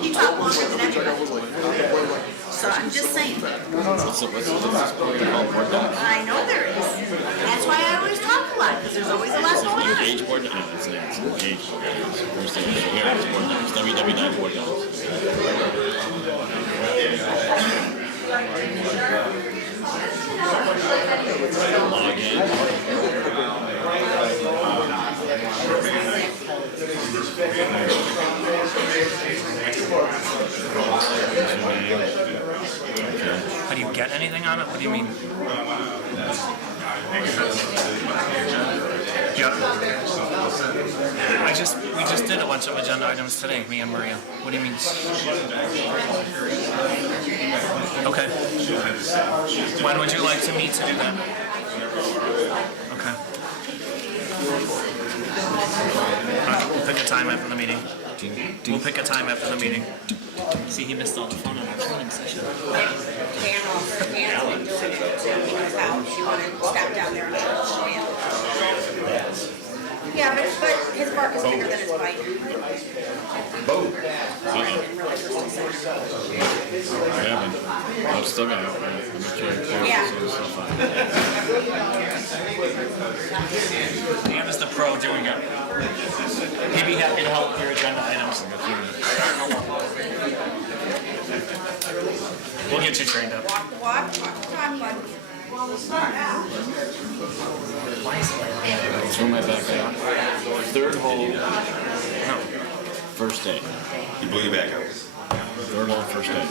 He talked longer than everybody. So I'm just saying. What's this called, board doc? I know there is. That's why I always talk a lot, because there's always a lot going on. Age board doc? No, it's age board docs. First thing here is board docs. www board docs. Log How do you get anything on it? What do you mean? Yeah. We just did a bunch of agenda items today, me and Maria. What do you mean? Okay. When would you like to meet to do that? Okay. We'll pick a time after the meeting. We'll pick a time after the meeting. See, he missed all the fun in our training session. Dan's been doing it too. He knows how. She wanted to stop down there and yeah, but his bark is bigger than his bite. Boom. Yeah. I'm still gonna. Dan is the pro doing it. He'd be happy to help with your agenda items. We'll get you trained up. Walk the talk, bud. Throw my back out. Third hole. No. First day. You blew your back out. Third hole, first day.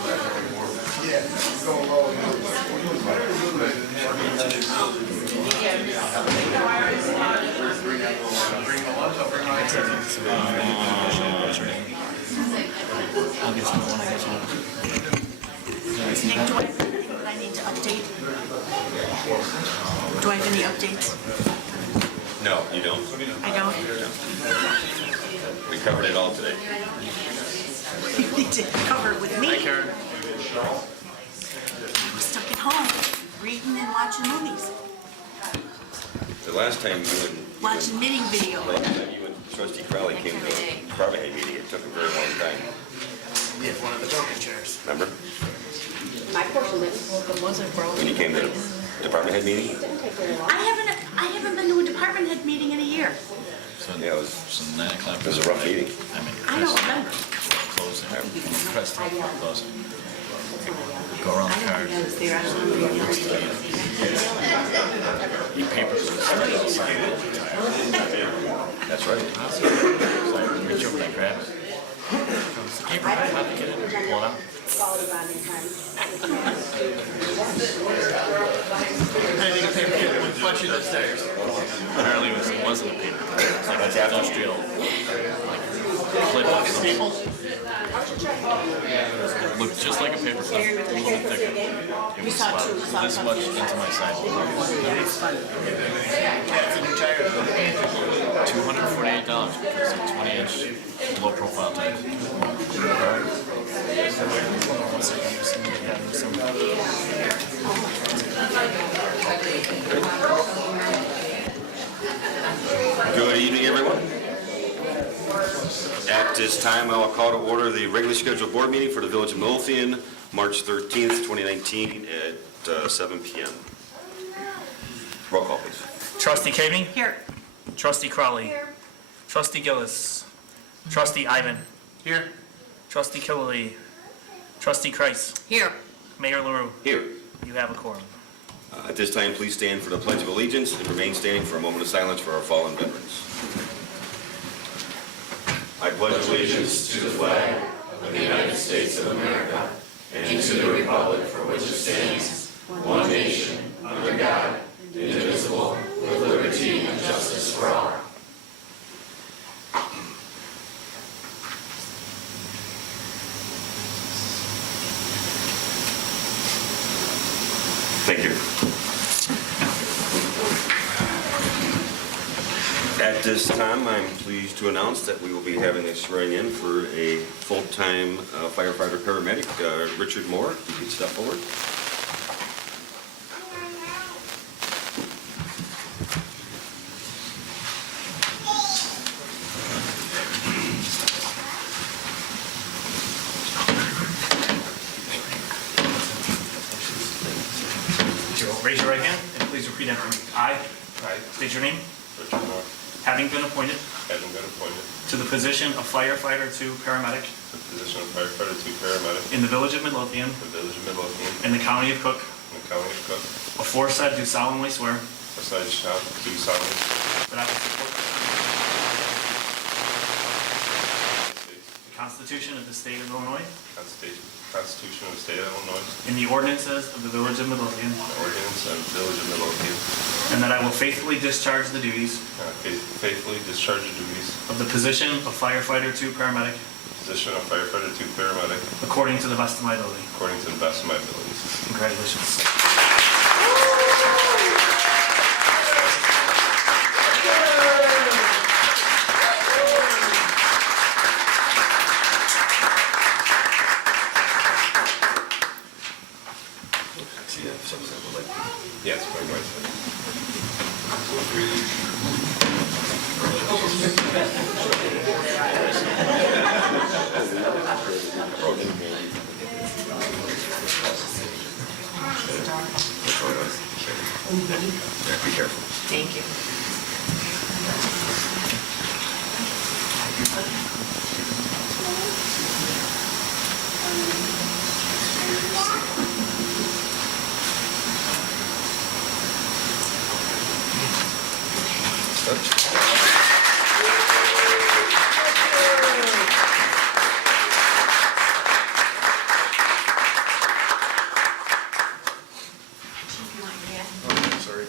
I'll get some when I get home. Nick, do I have anything that I need to update? Do I have any updates? No, you don't. I don't. We covered it all today. You need to cover it with me. Hi, Karen. I was stuck at home, reading and watching movies, The last time you watching knitting video. and Trustee Crowley came to the Paramedic meeting, it took a very long time. We had one of the broken chairs. Remember? My portion wasn't broken. When you came to the department head meeting? I haven't been to a department head meeting in a year. So, Yeah, it was, so 9 o'clock. it was a rough meeting. I mean, I don't remember. closing. Preston, closing. Go around the card. Eat paper. That's right. So I reach over and grab it. Paper, how to get it? Pull it out. Apparently it wasn't a paper. It's like industrial. Clip or something. Looked just like a paper clip, a little bit thicker. It was about this much into my side. $248 because it's 20-inch low profile type. Good evening, everyone. At this time, I will call to order the regularly scheduled board meeting for the Village of Midlothian, March 13th, 2019 at 7 p.m. Roll call, please. Trustee Cavey? Here. Trustee Crowley? Trustee Gillis? Trustee Ivan? Here. Trustee Killelea? Trustee Kreis? Here. Mayor LaRue? Here. You have a quorum. At this time, please stand for the Pledge of Allegiance and remain standing for a moment of silence for our fallen veterans. I pledge allegiance to the flag of the United States of America and to the republic for which it stands, one nation, under God, indivisible, with liberty and justice for all. Thank you. At this time, I'm pleased to announce that we will be having a swearing in for a full-time firefighter paramedic, Richard Moore. If you could step forward. Raise your right hand and please repeat after me. I state your name. Richard Moore, Having been appointed having been appointed to the position of Firefighter 2 Paramedic to the position of Firefighter 2 Paramedic in the Village of Midlothian in the Village of Midlothian in the County of Cook, in the County of Cook, aforesaid do solemnly swear besides shall do solemnly that I will support the Constitution of the State of Illinois Constitution of the State of Illinois, and the ordinances of the Village of Midlothian, the ordinance of the Village of Midlothian, and that I will faithfully discharge the duties and faithfully discharge the duties of the position of Firefighter 2 Paramedic of the position of Firefighter 2 Paramedic according to the best of my ability. according to the best of my abilities. Congratulations. Yes, my wife. Be careful. Thank you. Sorry.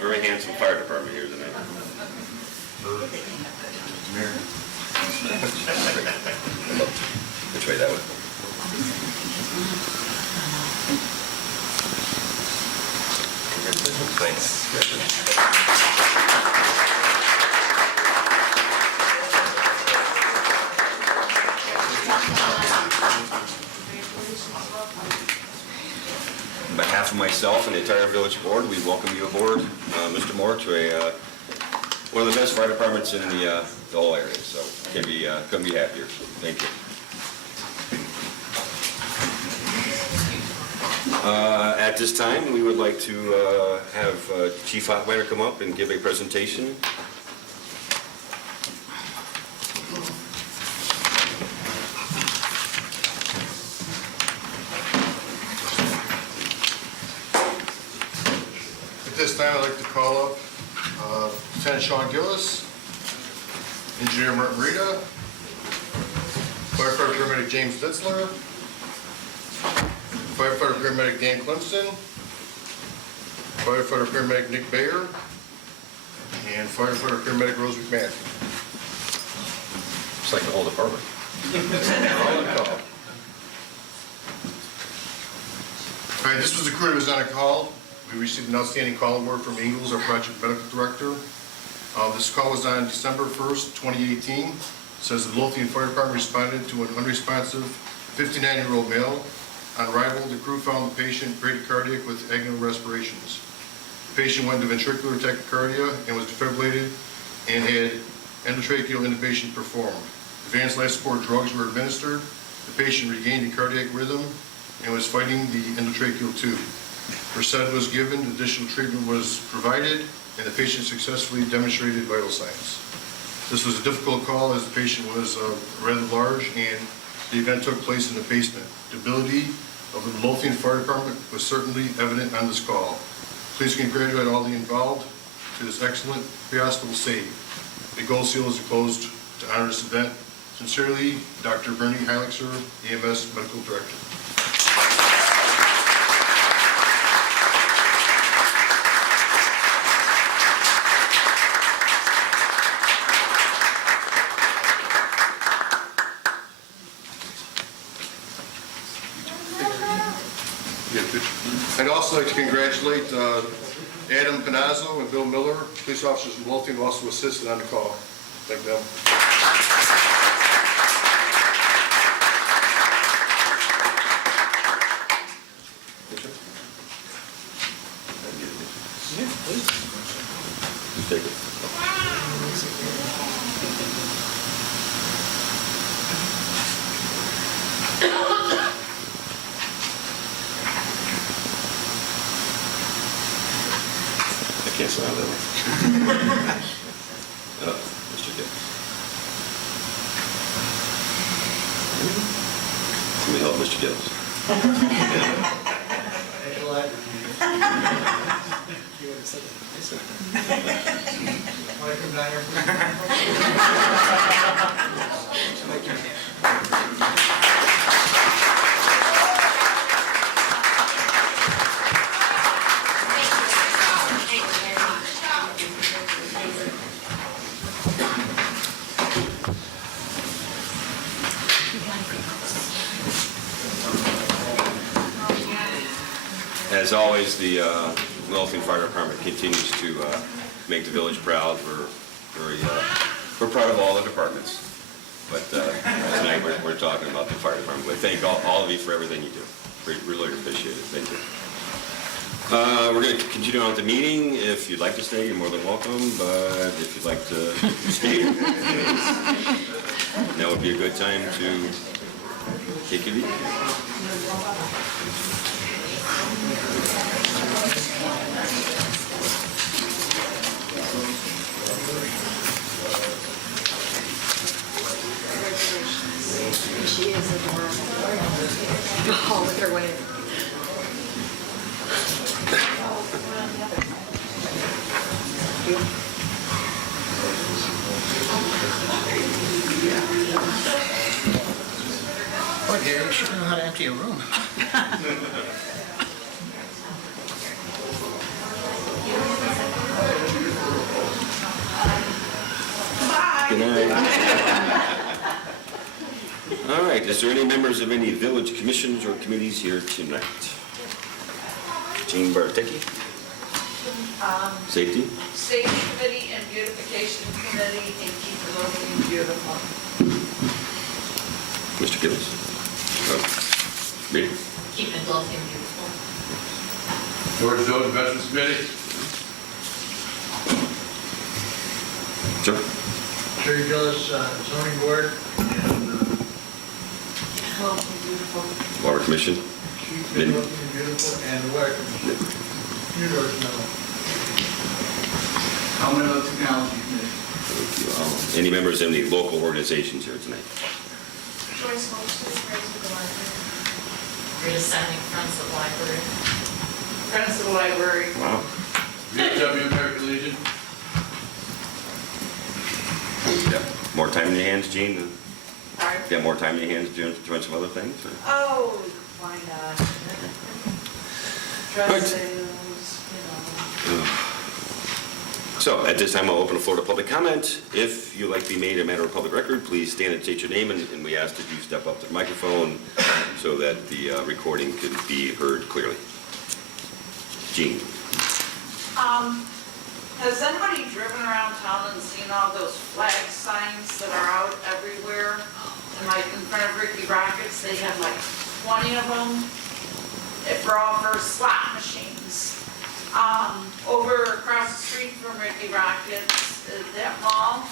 Very handsome fire department here tonight. Which way, that way? Thanks. On behalf of myself and the entire village board, we welcome you aboard, Mr. Moore, to one of the best fire departments in the whole area. So couldn't be happier. Thank you. At this time, we would like to have Chief Hotminer come up and give a presentation. At this time, I'd like to call up Lieutenant Sean Gillis, Engineer Martin Rita, Firefighter Paramedic James Ditzler, Firefighter Paramedic Dan Clemson, Firefighter Paramedic Nick Bayer, and Firefighter Paramedic Rose McMahon. It's like the whole department. They're all on call. All right, this was the crew that was on a call. We received an outstanding call award from Ingalls, our project medical director. This call was on December 1st, 2018. It says the Midlothian Fire Department responded to an unresponsive 59-year-old male. On arrival, the crew found the patient bradycardic with agonal respirations. The patient went to ventricular tachycardia and was defibrillated and had endotracheal intubation performed. Advanced life support drugs were administered. The patient regained a cardiac rhythm and was fighting the endotracheal tube. Versed was given, additional treatment was provided, and the patient successfully demonstrated vital signs. This was a difficult call as the patient was rather large and the event took place in the basement. The ability of the Midlothian Fire Department was certainly evident on this call. Please congratulate all the involved to this excellent pre-hospital save. The gold seal is closed to honor this event. Sincerely, Dr. Bernie Heiligser, EMS Medical Director. I'd also like to congratulate Adam Panazzo and Bill Miller, police officers from Midlothian, who also assisted on the call. Thank them. Take it. Mr. Gibbs. Let me help Mr. Gibbs. Thank you very much. As always, the Midlothian Fire Department continues to make the village proud. We're proud of all the departments, but tonight we're talking about the fire department. We thank all of you for everything you do. We really appreciate it. Thank you. We're going to continue on with the meeting. If you'd like to stay, you're more than welcome, but if you'd like to speak, now would be a good time to take your lead. She is adorable. Oh, look at her way. Boy, Gary, you should know how to empty a room. Good night. All right, is there any members of any village commissions or committees here tonight? Jean Bartecki? Safety? Safety Committee and Beautification Committee and keep Midlothian beautiful. Mr. Gibbs? Ready? Keep Midlothian beautiful. George Jones, Investment Committee. Sure. Terry Gillis, zoning board, and Midlothian beautiful. Water Commission? Chief Midlothian beautiful, and the water commission. You know, Environmental Technology Committee. Thank you all. Any members of any local organizations here tonight? Joyce Mosley, Friends of the Library. Rita Signing, Friends of the Library. Friends of the Library. Wow. VFW American Legion. Yeah. More time in your hands, Jean? Sorry. Got more time in your hands doing some other things? Or? Oh, why not? Dress sales, you know. So, at this time, I'll open the floor to public comment. If you'd like to be made a matter of public record, please stand and state your name, and we ask that you step up to the microphone so that the recording can be heard clearly. Jean? Has anybody driven around town and seen all those flag signs that are out everywhere? And like in front of Ricky Rockets, they have like 20 of them. For all for slot machines. Over across the street from Ricky Rockets, that mall,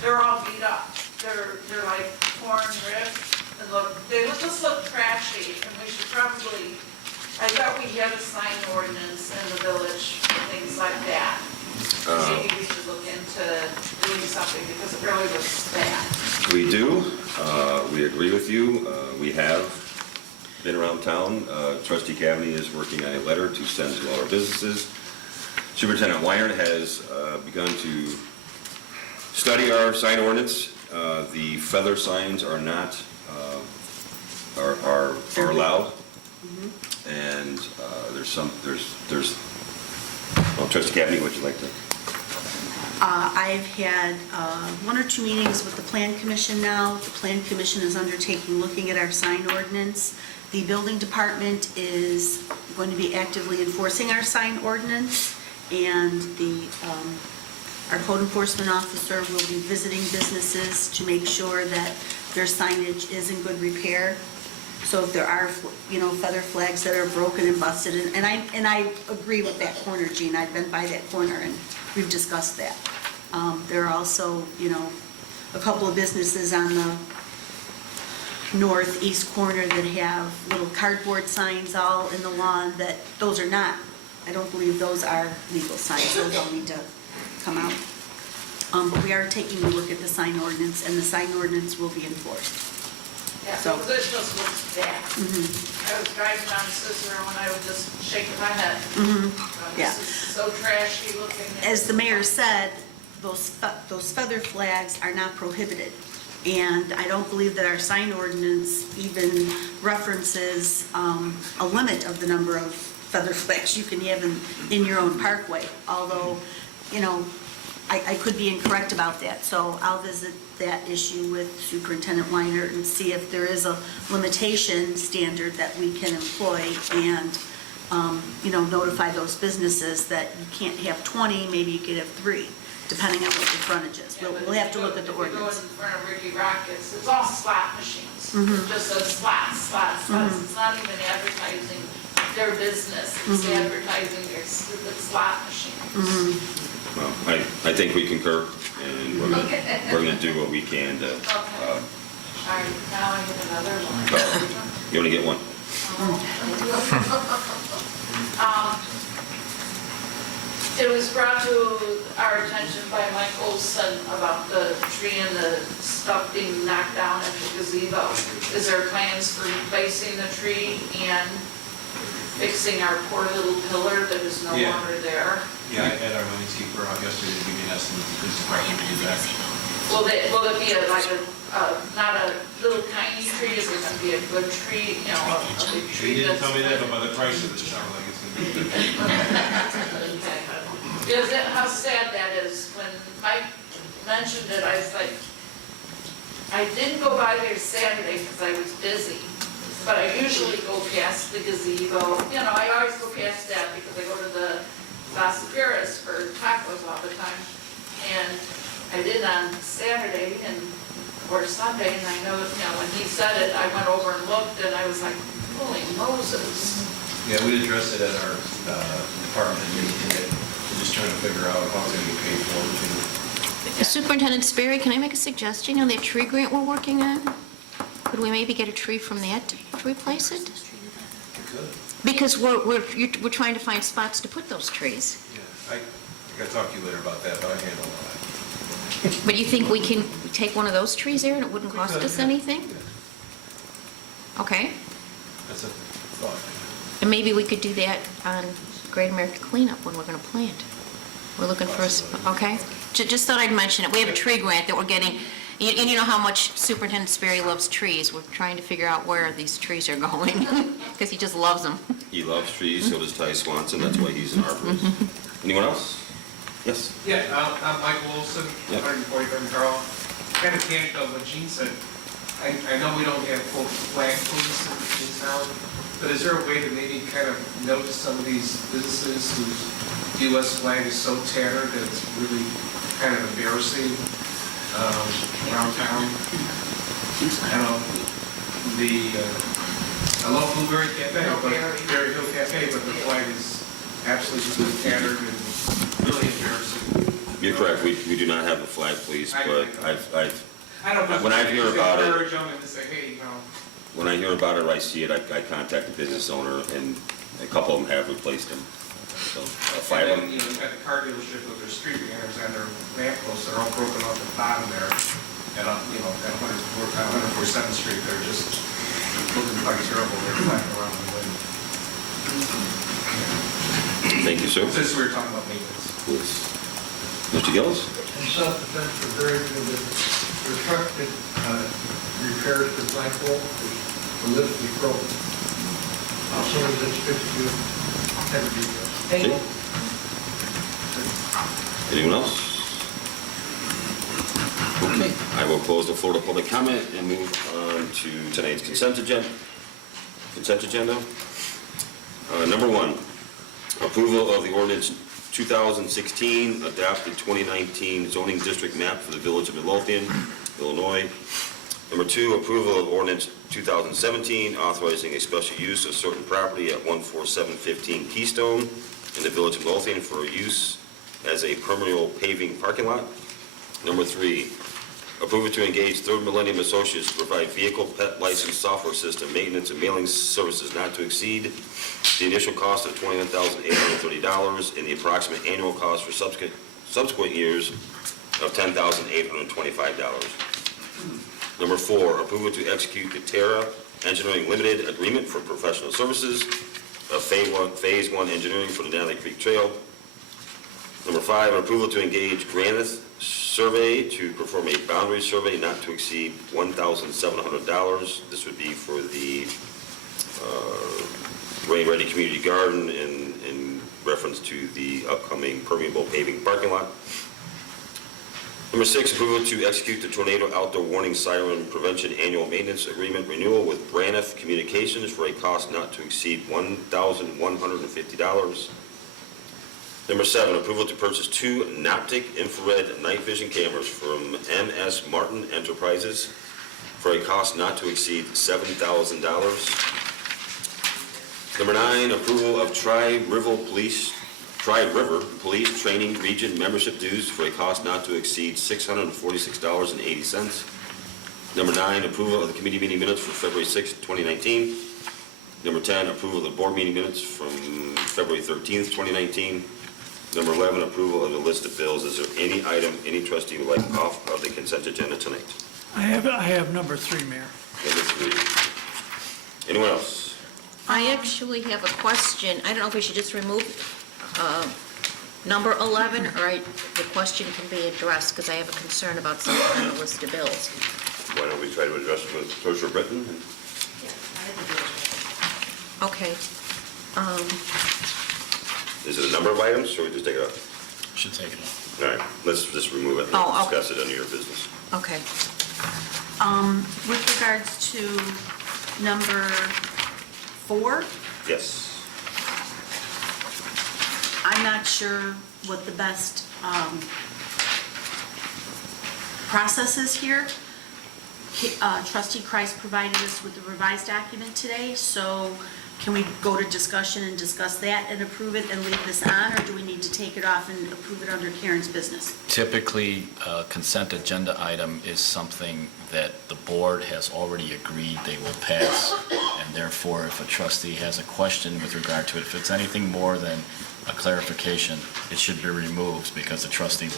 they're all beat up. They're like torn, ripped, and they just look trashy, and we should probably, I thought we had a sign ordinance in the village for things like that. Maybe we should look into doing something, because it really looks bad. We do. We agree with you. We have been around town. Trustee Cavney is working on a letter to send to all our businesses. Superintendent Weiner has begun to study our sign ordinance. The feather signs are not, are allowed. And well, Trustee Cavney, would you like to? I've had one or two meetings with the Plan Commission now. The Plan Commission is undertaking looking at our sign ordinance. The building department is going to be actively enforcing our sign ordinance, and our code enforcement officer will be visiting businesses to make sure that their signage is in good repair. So if there are, feather flags that are broken and busted, and I agree with that corner, Jean. I've been by that corner and we've discussed that. There are also, a couple of businesses on the northeast corner that have little cardboard signs all in the lawn, that those are not I don't believe those are legal signs, those all need to come out. But we are taking a look at the sign ordinance, and the sign ordinance will be enforced. Yeah, So- so this just looks bad. I was driving down Cicero and I was just shaking my head. Yeah. This is so trashy looking. As the mayor said, those feather flags are not prohibited. And I don't believe that our sign ordinance even references a limit of the number of feather flags you can have in your own parkway. Although, you know, I could be incorrect about that. So I'll visit that issue with Superintendent Weiner and see if there is a limitation standard that we can employ and, you know, notify those businesses that you can't have 20, maybe you could have 3, depending on what your frontage is. We'll have to look at the If you go ordinance. in front of Ricky Rockets, it's all slot machines. It just says slots, slots, slots. It's not even advertising their business. It's advertising their stupid slot machines. Well, I think we concur, and we're gonna do what we can to, Okay. All right, now I get another one. you wanna get one? It was brought to our attention by Mike Olson about the tree and the stuff being knocked down at the gazebo. Is there plans for replacing the tree and fixing our poor little pillar that is no Yeah. longer there? Yeah, I had our landscaper out yesterday to give me an estimate, the police department to do that. Will it be not a little tiny tree, is it gonna be a good tree, you know, a big tree? He didn't that's- tell me that, but by the price of it, it sounded like it's gonna be good. Okay. Because how sad that is, when Mike mentioned it, I was like, I didn't go by there Saturday because I was busy, but I usually go past the gazebo, you know, I always go past that because I go to the Las Piras for tacos all the time, and I did on Saturday or Sunday, and I know, you know, when he said it, I went over and looked, and I was like, holy Moses. Yeah, we addressed it at our department meeting, we're just trying to figure out how it's gonna be paid for. Superintendent Sperry, can I make a suggestion on that tree grant we're working on? Could we maybe get a tree from that to replace it? We could. Because we're trying to find spots to put those trees. Yeah, I gotta talk to you later about that, but I handle all that. But you think we can take one of those trees there and it wouldn't cost could, us yeah. anything? Okay, That's a thought. and maybe we could do that on Great American Cleanup when we're gonna plant. We're looking for okay? Just thought I'd mention it. We have a tree grant that we're getting, and you know how much Superintendent Sperry loves trees. We're trying to figure out where these trees are going, because he just loves them. He loves trees, so does Ty Swanson, that's why he's an arborist. Anyone else? Yes? Yeah, I'm Michael Olson, Yep. 140 Carl. Kind of can't go what Gene said. I know we don't have full flag police in town, but is there a way to maybe kind of notice some of these businesses whose US flag is so tattered that it's really kind of embarrassing around town? I know I love Blueberry Cafe, but Berry Hill Cafe, but the flag is absolutely tattered and really embarrassing. You're correct, we do not have a flag police, but I don't know. when I hear about it- Encourage them and say, hey, you know. when I hear about it or I see it, I contact the business owner, and a couple of them have replaced them. So, 5 of And then, them, you know, you've got the car dealership with their street banners and their lamp posts, they're all broken off the bottom there. And, you know, at 147th Street, they're just looking quite terrible, they're flying around the wind. thank you, sir. Since we were talking about maintenance. Please. Mr. Gillis? In self-defense, we're very good with the truck that repairs the flagpole, the lift is broken. As soon as it's fixed, you have a detail. Okay. Anyone else? Okay, I will close the floor to public comment and move on to tonight's consent agenda. Number 1, approval of the ordinance 2016 adopted 2019 zoning district map for the village of Midlothian, Illinois. Number 2, approval of ordinance 2017 authorizing a special use of certain property at 14715 Keystone in the village of Midlothian for use as a permeable paving parking lot. Number 3, Approval to engage Third Millennium Associates to provide vehicle pet license software system maintenance and mailing services not to exceed the initial cost of $21,830 and the approximate annual cost for subsequent years of $10,825. Number 4, approval to execute the Terra Engineering Limited Agreement for professional services of Phase 1 engineering for the Natalie Creek Trail. Number 5, approval to engage Granith Survey to perform a boundary survey not to exceed $1,700. This would be for the Rain Ready Community Garden in reference to the upcoming permeable paving parking lot. Number 6, approval to execute the Tornado Outdoor Warning Siren Prevention Annual Maintenance Agreement renewal with Braniff Communications for a cost not to exceed $1,150. Number 7, approval to purchase 2 Noptic infrared night vision cameras from MS Martin Enterprises for a cost not to exceed $7,000. Number 9, approval of Tri-River Police Training Region membership dues for a cost not to exceed $646.80. Number 9, approval of the committee meeting minutes for February 6, 2019. Number 10, approval of the board meeting minutes from February 13th, 2019. Number 11, approval of the list of bills. Is there any item any trustee would like off of the consent agenda tonight? I have number 3, Mayor. Number 3. Anyone else? I actually have a question. I don't know if we should just remove number 11, or the question can be addressed, because I have a concern about something on the list of bills. Why don't we try to address it with Treasurer Britton? Okay. Is it a number of items, or we just take it off? Should take it off. All right, let's just remove it and Oh, okay. discuss it under your business. Okay. With regards to number 4, Yes. I'm not sure what the best process is here. Trustee Kreis provided us with the revised document today, so can we go to discussion and discuss that and approve it and leave this on, or do we need to take it off and approve it under Karen's business? Typically, a consent agenda item is something that the board has already agreed they will pass, and therefore, if a trustee has a question with regard to it, if it's anything more than a clarification, it should be removed because the trustee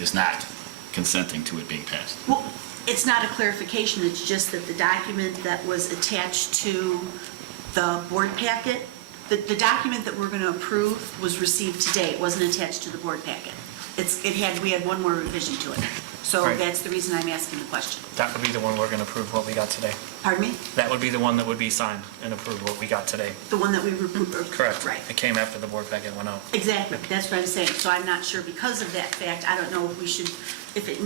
is not consenting to it being passed. Well, it's not a clarification, it's just that the document that was attached to the board packet, the document that we're going to approve was received today. It wasn't attached to the board packet. We had one more revision to it. So Right. that's the reason I'm asking the question. That would be the one we're going to approve what we got today. Pardon me? That would be the one that would be signed and approved what we got today. The one that we approved? Correct. Right. It came after the board packet went out. Exactly, that's what I'm saying. So I'm not sure because of that fact, I don't know if we should, if it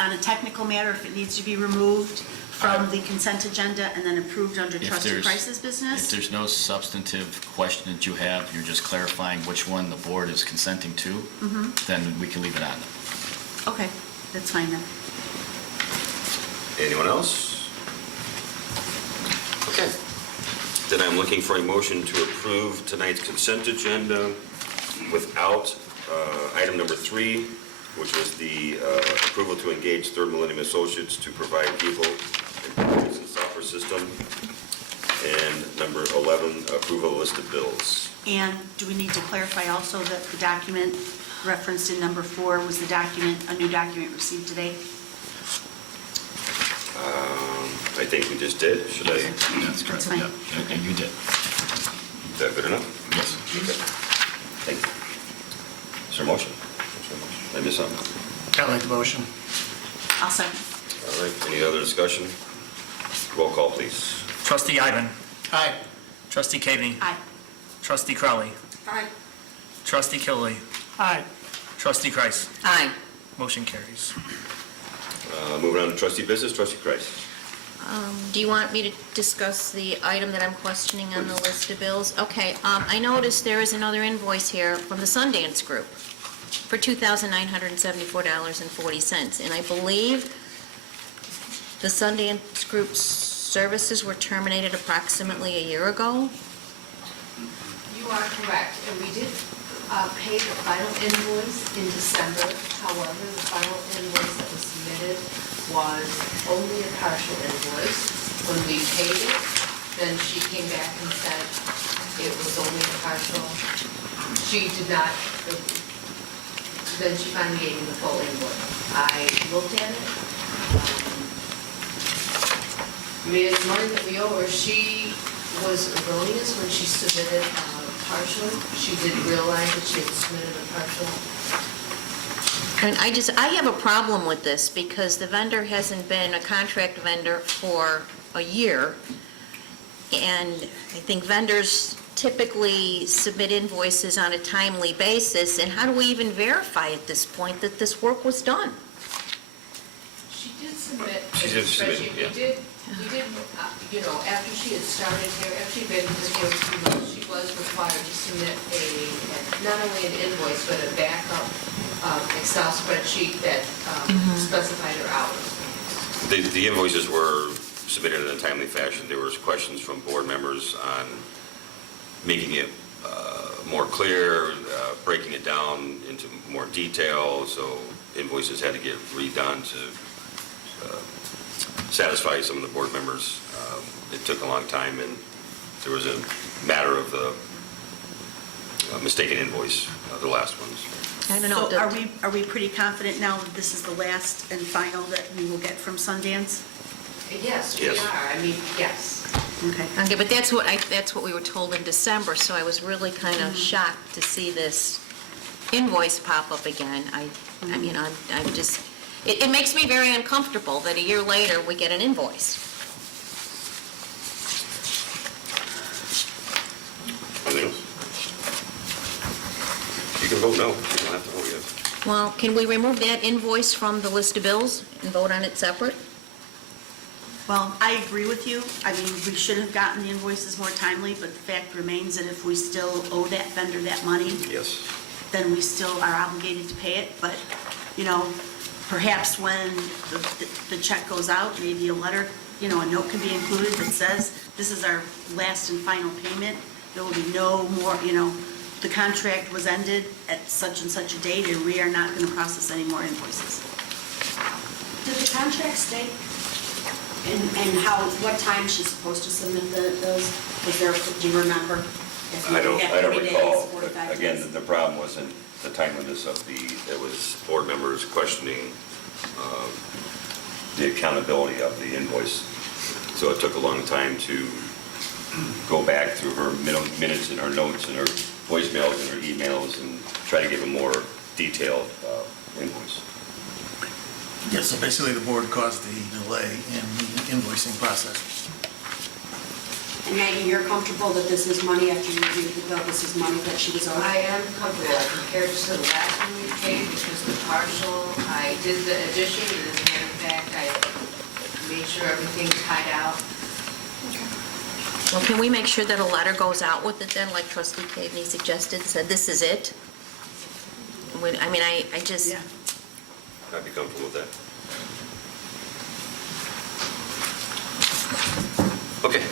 on a technical matter, if it needs to be removed from the consent agenda and then approved under trustee Kreis's business? If there's no substantive question that you have, you're just clarifying which one the board is consenting to, then we can leave it on. Okay, that's fine then. Anyone else? Okay. Then I'm looking for a motion to approve tonight's consent agenda without item number 3, which was the approval to engage Third Millennium Associates to provide vehicle and software system, and number 11, approval list of bills. And do we need to clarify also that the document referenced in number 4 was the document, a new document received today? I think we just did. Should I? That's correct. That's fine. Yeah, and you did. Is that good enough? Yes. Okay. Thank you. Is there a motion? Did I miss something? I'd like the motion. I'll second. All right, any other discussion? Roll call, please. Trustee Ivan. Aye. Trustee Caveney. Aye. Trustee Crowley. Aye. Trustee Killelea. Aye. Trustee Kreis. Aye. Motion carries. Moving on to trustee business, trustee Kreis. Do you want me to discuss the item that I'm questioning on the list of bills? Okay, I noticed there is another invoice here from the Sundance Group for $2,974.40, and I believe the Sundance Group's services were terminated approximately a year ago. You are correct, and we did pay the final invoice in December. However, the final invoice that was submitted was only a partial invoice. When we paid it, then she came back and said it was only a partial. She did not, then she finally gave me the full invoice. I looked at it. I mean, it's money that we owe her. She was erroneous when she submitted partial. She didn't realize that she had submitted a partial. And I have a problem with this because the vendor hasn't been a contract vendor for a year. And I think vendors typically submit invoices on a timely basis. And how do we even verify at this point that this work was done? She did submit. She did submit, yeah. We did, after she had started here, after she'd been here a few months, she was required to submit not only an invoice, but a backup Excel spreadsheet that specified her hours. The invoices were submitted in a timely fashion. There was questions from board members on making it more clear, breaking it down into more detail, so invoices had to get redone to satisfy some of the board members. It took a long time, and there was a matter of mistaken invoice, the last ones. I don't know. So are we pretty confident now that this is the last and final that we will get from Sundance? Yes, we Yes. are. I mean, yes. Okay. Okay, but that's what we were told in December, so I was really kind of shocked to see this invoice pop up again. I'm just, it makes me very uncomfortable that a year later we get an invoice. Anything else? You can vote no. You don't have to vote yes. Well, can we remove that invoice from the list of bills and vote on it separate? Well, I agree with you. I mean, we should have gotten the invoices more timely, but the fact remains that if we still owe that vendor that money, Yes. then we still are obligated to pay it. But, perhaps when the check goes out, maybe a letter, a note can be included that says, this is our last and final payment. There will be no more, the contract was ended at such and such a date, and we are not going to process any more invoices. Did the contract state and what time she's supposed to submit those? Was there, do you remember? If you I don't had 30 days, recall, 45 but again, days? the problem wasn't the timeliness of it was board members questioning the accountability of the invoice. So it took a long time to go back through her minutes and her notes and her voicemails and her emails and try to give a more detailed invoice. Yeah, so basically the board caused the delay in the invoicing process. And Maggie, you're comfortable that this is money after you reviewed the bill, this is money that she was owed? I am comfortable compared to the last one we paid, which was the partial. I did the addition, and as a matter of fact, I made sure everything's tied out. Well, can we make sure that a letter goes out with it then, like Trustee Cagney suggested, said this is it? I just... Yeah. I'd be comfortable with that. Okay,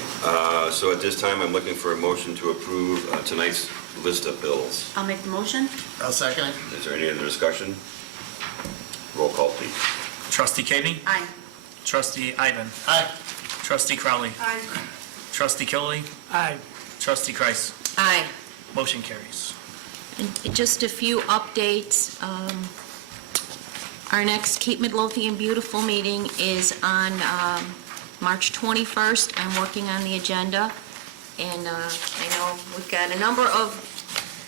so at this time, I'm looking for a motion to approve tonight's list of bills. I'll make the motion. I'll second it. Is there any other discussion? Roll call, please. Trustee Cagney? Aye. Trustee Ivan? Aye. Trustee Crowley? Aye. Trustee Killily? Aye. Trustee Kreis? Aye. Motion carries. And just a few updates. Our next Keep Midlothian Beautiful meeting is on March 21st. I'm working on the agenda, and I know we've got a number of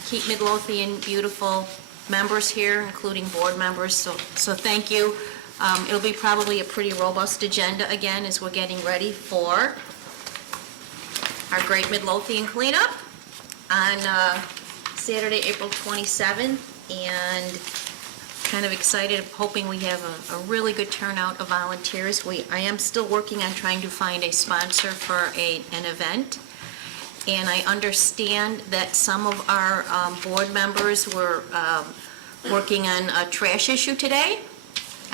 Keep Midlothian Beautiful members here, including board members, so thank you. It'll be probably a pretty robust agenda again as we're getting ready for our Great Midlothian Cleanup on Saturday, April 27th, and kind of excited, hoping we have a really good turnout of volunteers. I am still working on trying to find a sponsor for an event, and I understand that some of our board members were working on a trash issue today.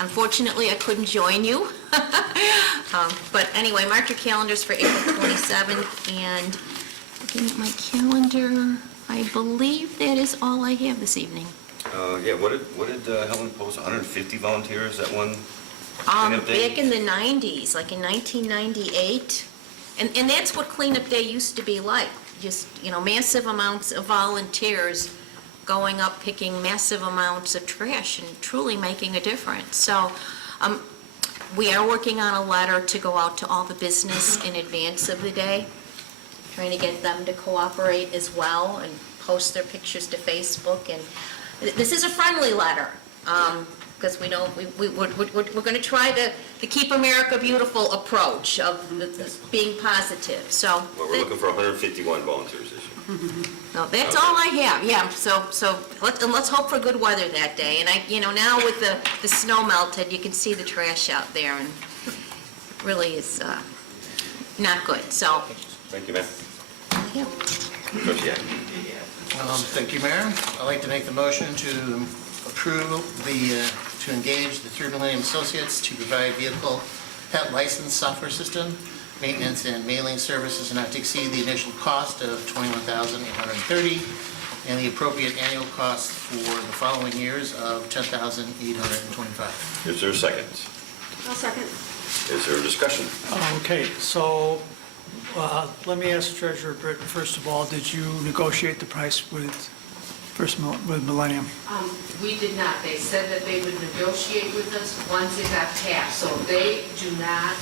Unfortunately, I couldn't join you. But anyway, mark your calendars for April 27th, and looking at my calendar, I believe that is all I have this evening. Yeah, what did Helen post, 150 volunteers, that one? Cleanup day? Back in the 90s, like in 1998. And that's what cleanup day used to be like. Just, massive amounts of volunteers going up, picking massive amounts of trash and truly making a difference. So we are working on a letter to go out to all the business in advance of the day, trying to get them to cooperate as well and post their pictures to Facebook. And this is a friendly letter, because we're going to try the Keep America Beautiful approach of being positive. So Well, we're looking for 151 volunteers this year. no, that's all I have, yeah, so let's hope for good weather that day. And now with the snow melted, you can see the trash out there, and really is not good, so. Thank you, ma'am. Yeah. Trustee Yap. Thank you, Mayor. I'd like to make the motion to approve to engage the Third Millennium Associates to provide vehicle pet license software system, maintenance and mailing services not to exceed the initial cost of $21,830 and the appropriate annual cost for the following years of $10,825. Is there a second? I'll second. Is there a discussion? Okay, so let me ask Treasurer Britton, first of all, did you negotiate the price with Millennium? We did not. They said that they would negotiate with us once it got passed. So if they do not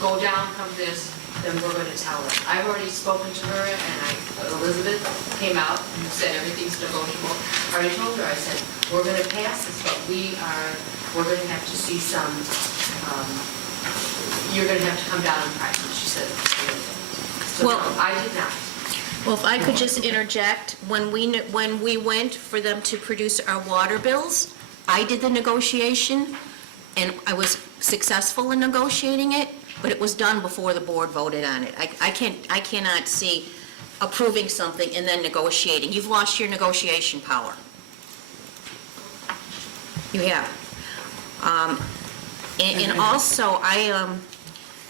go down from this, then we're going to tell them. I've already spoken to her, and Elizabeth came out and said everything's negotiable. I already told her, I said, we're going to pass this, but we're going to have to see some, you're going to have to come down in price. And she said, so Well, no, I did not. Well, if I could just interject, when we went for them to produce our water bills, I did the negotiation, and I was successful in negotiating it, but it was done before the board voted on it. I cannot see approving something and then negotiating. You've lost your negotiation power. You have. And also,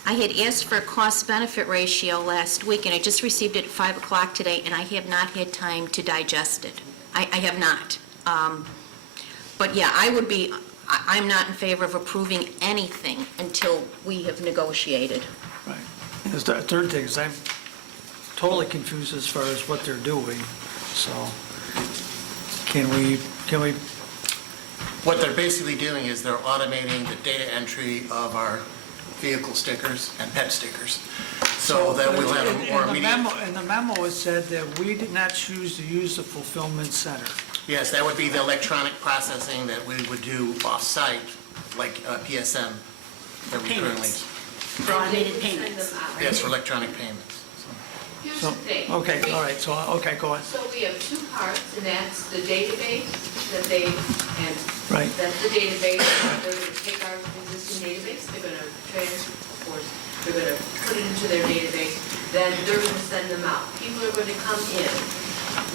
I had asked for a cost-benefit ratio last week, and I just received it at 5 o'clock today, and I have not had time to digest it. I have not. But yeah, I'm not in favor of approving anything until we have negotiated. Right. And the third thing is I'm totally confused as far as what they're doing, so can we? What they're basically doing is they're automating the data entry of our vehicle stickers and pet stickers, so that we'll have a more immediate... In the memo, it said that we did not choose to use the fulfillment center. Yes, that would be the electronic processing that we would do off-site, like PSM that we currently... For automated payments. Yes, for electronic payments. Here's the thing. Okay, all right, so, okay, go on. So we have two parts, and that's the database that they, and Right. that's the database. They're going to take our existing database, they're going to transport, they're going to put it into their database, then they're going to send them out. People are going to come in.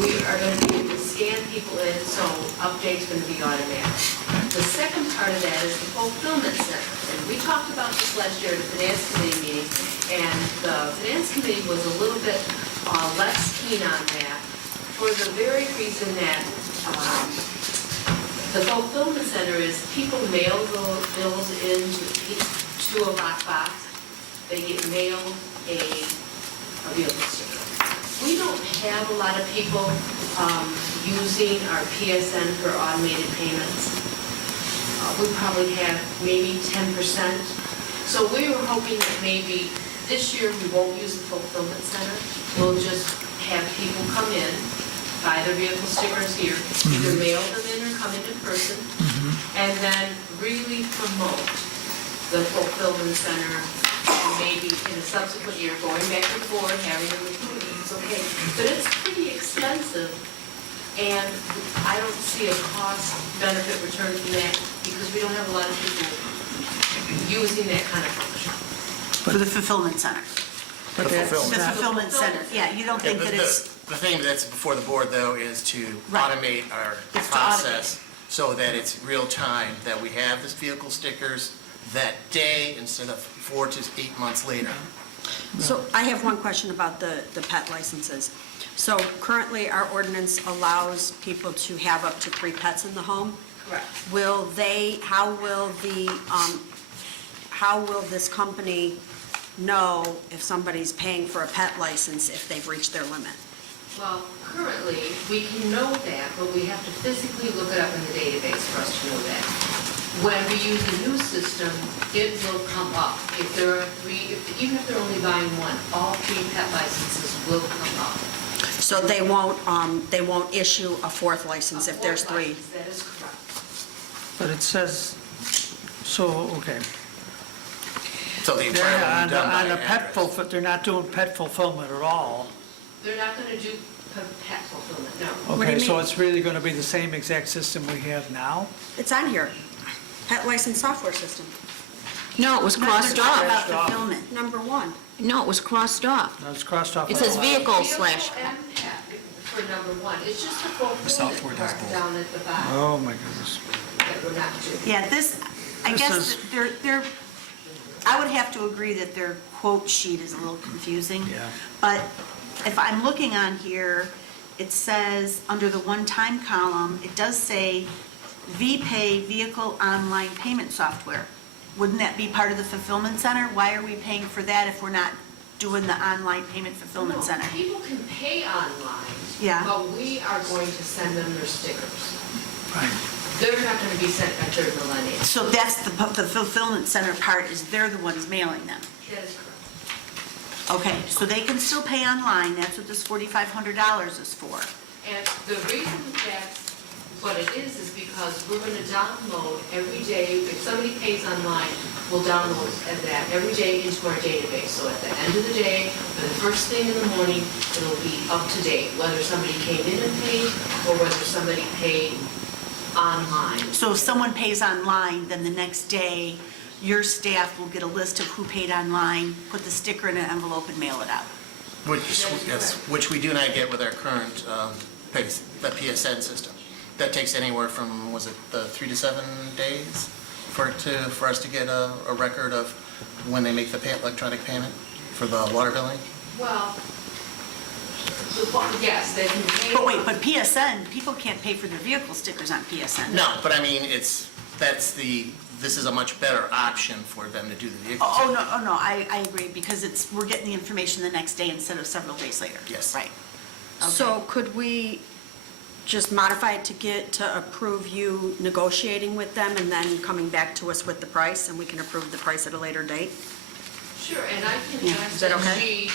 We are going to be able to scan people in, so update's going to be automatic. The second part of that is the fulfillment center. And we talked about this last year at the Finance Committee meeting, and the Finance Committee was a little bit less keen on that for the very reason that the fulfillment center is people mail the bills into a lockbox. They get mailed a vehicle sticker. We don't have a lot of people using our PSN for automated payments. We probably have maybe 10%. So we were hoping that maybe this year we won't use the fulfillment center. We'll just have people come in, buy their vehicle stickers here, either mail them in or come in person, and then really promote the fulfillment center, and maybe in a subsequent year, going back and forth, having them approved, it's okay. But it's pretty expensive, and I don't see a cost-benefit return from that, because we don't have a lot of people using that kind of function. For the fulfillment center. The fulfillment. The fulfillment center, yeah, you don't think that it's... The thing that's before the board, though, is to Right. automate our It's to process so that it's real time, that we have this vehicle stickers that day instead of 4 to 8 months later. So I have one question about the pet licenses. So currently, our ordinance allows people to have up to 3 pets in the home. Correct. How will this company know if somebody's paying for a pet license if they've reached their limit? Well, currently, we can know that, but we have to physically look it up in the database for us to know that. When we use the new system, it will come up. If there are three, even if they're only buying one, all 3 pet licenses will come up. So they won't issue a 4th license if there's 3? That is correct. But it says, so, okay. So the They're entire on done by a address. they're not doing pet fulfillment at all. They're not going to do pet fulfillment, no. What do you Okay, so mean? it's really going to be the same exact system we have now? It's on here. Pet license software system. No, it was crossed They're talking off. about fulfillment, number 1. No, it was crossed off. No, it's crossed off. It says vehicle slash. Vehicle and pet for number 1. It's just the software fulfillment does part both. down at the bottom Oh, my goodness. that we're not doing. Yeah, this, I This guess, is- I would have to agree that their quote sheet is a little confusing. Yeah. But if I'm looking on here, it says, under the one-time column, it does say VPay Vehicle Online Payment Software. Wouldn't that be part of the fulfillment center? Why are we paying for that if we're not doing the online payment fulfillment No, center? people can pay online. Yeah. But we are going to send them their stickers. Right. They're not going to be sent by Third Millennium. So that's the fulfillment center part, is they're the ones mailing them. That is correct. Okay, so they can still pay online, that's what this $4,500 is for. And the reason that's what it is because we're going to download every day, if somebody pays online, we'll download that every day into our database. So at the end of the day, or the first thing in the morning, it'll be up to date, whether somebody came in and paid or whether somebody paid online. So if someone pays online, then the next day, your staff will get a list of who paid online, put the sticker in an envelope and mail it out. Which we do not get with our current the PSN system. That takes anywhere from, was it 3 to 7 days for us to get a record of when they make the electronic payment for the water billing? Well, yes, they can pay. But wait, but PSN, people can't pay for their vehicle stickers on PSN. No, but I mean, this is a much better option for them to do the vehicle. Oh, no, I agree, because we're getting the information the next day instead of several days later. Yes. Right. So could we just modify it to approve you negotiating with them and then coming back to us with the price, and we can approve the price at a later date? Sure, and I can Yeah, ask is that that okay? she,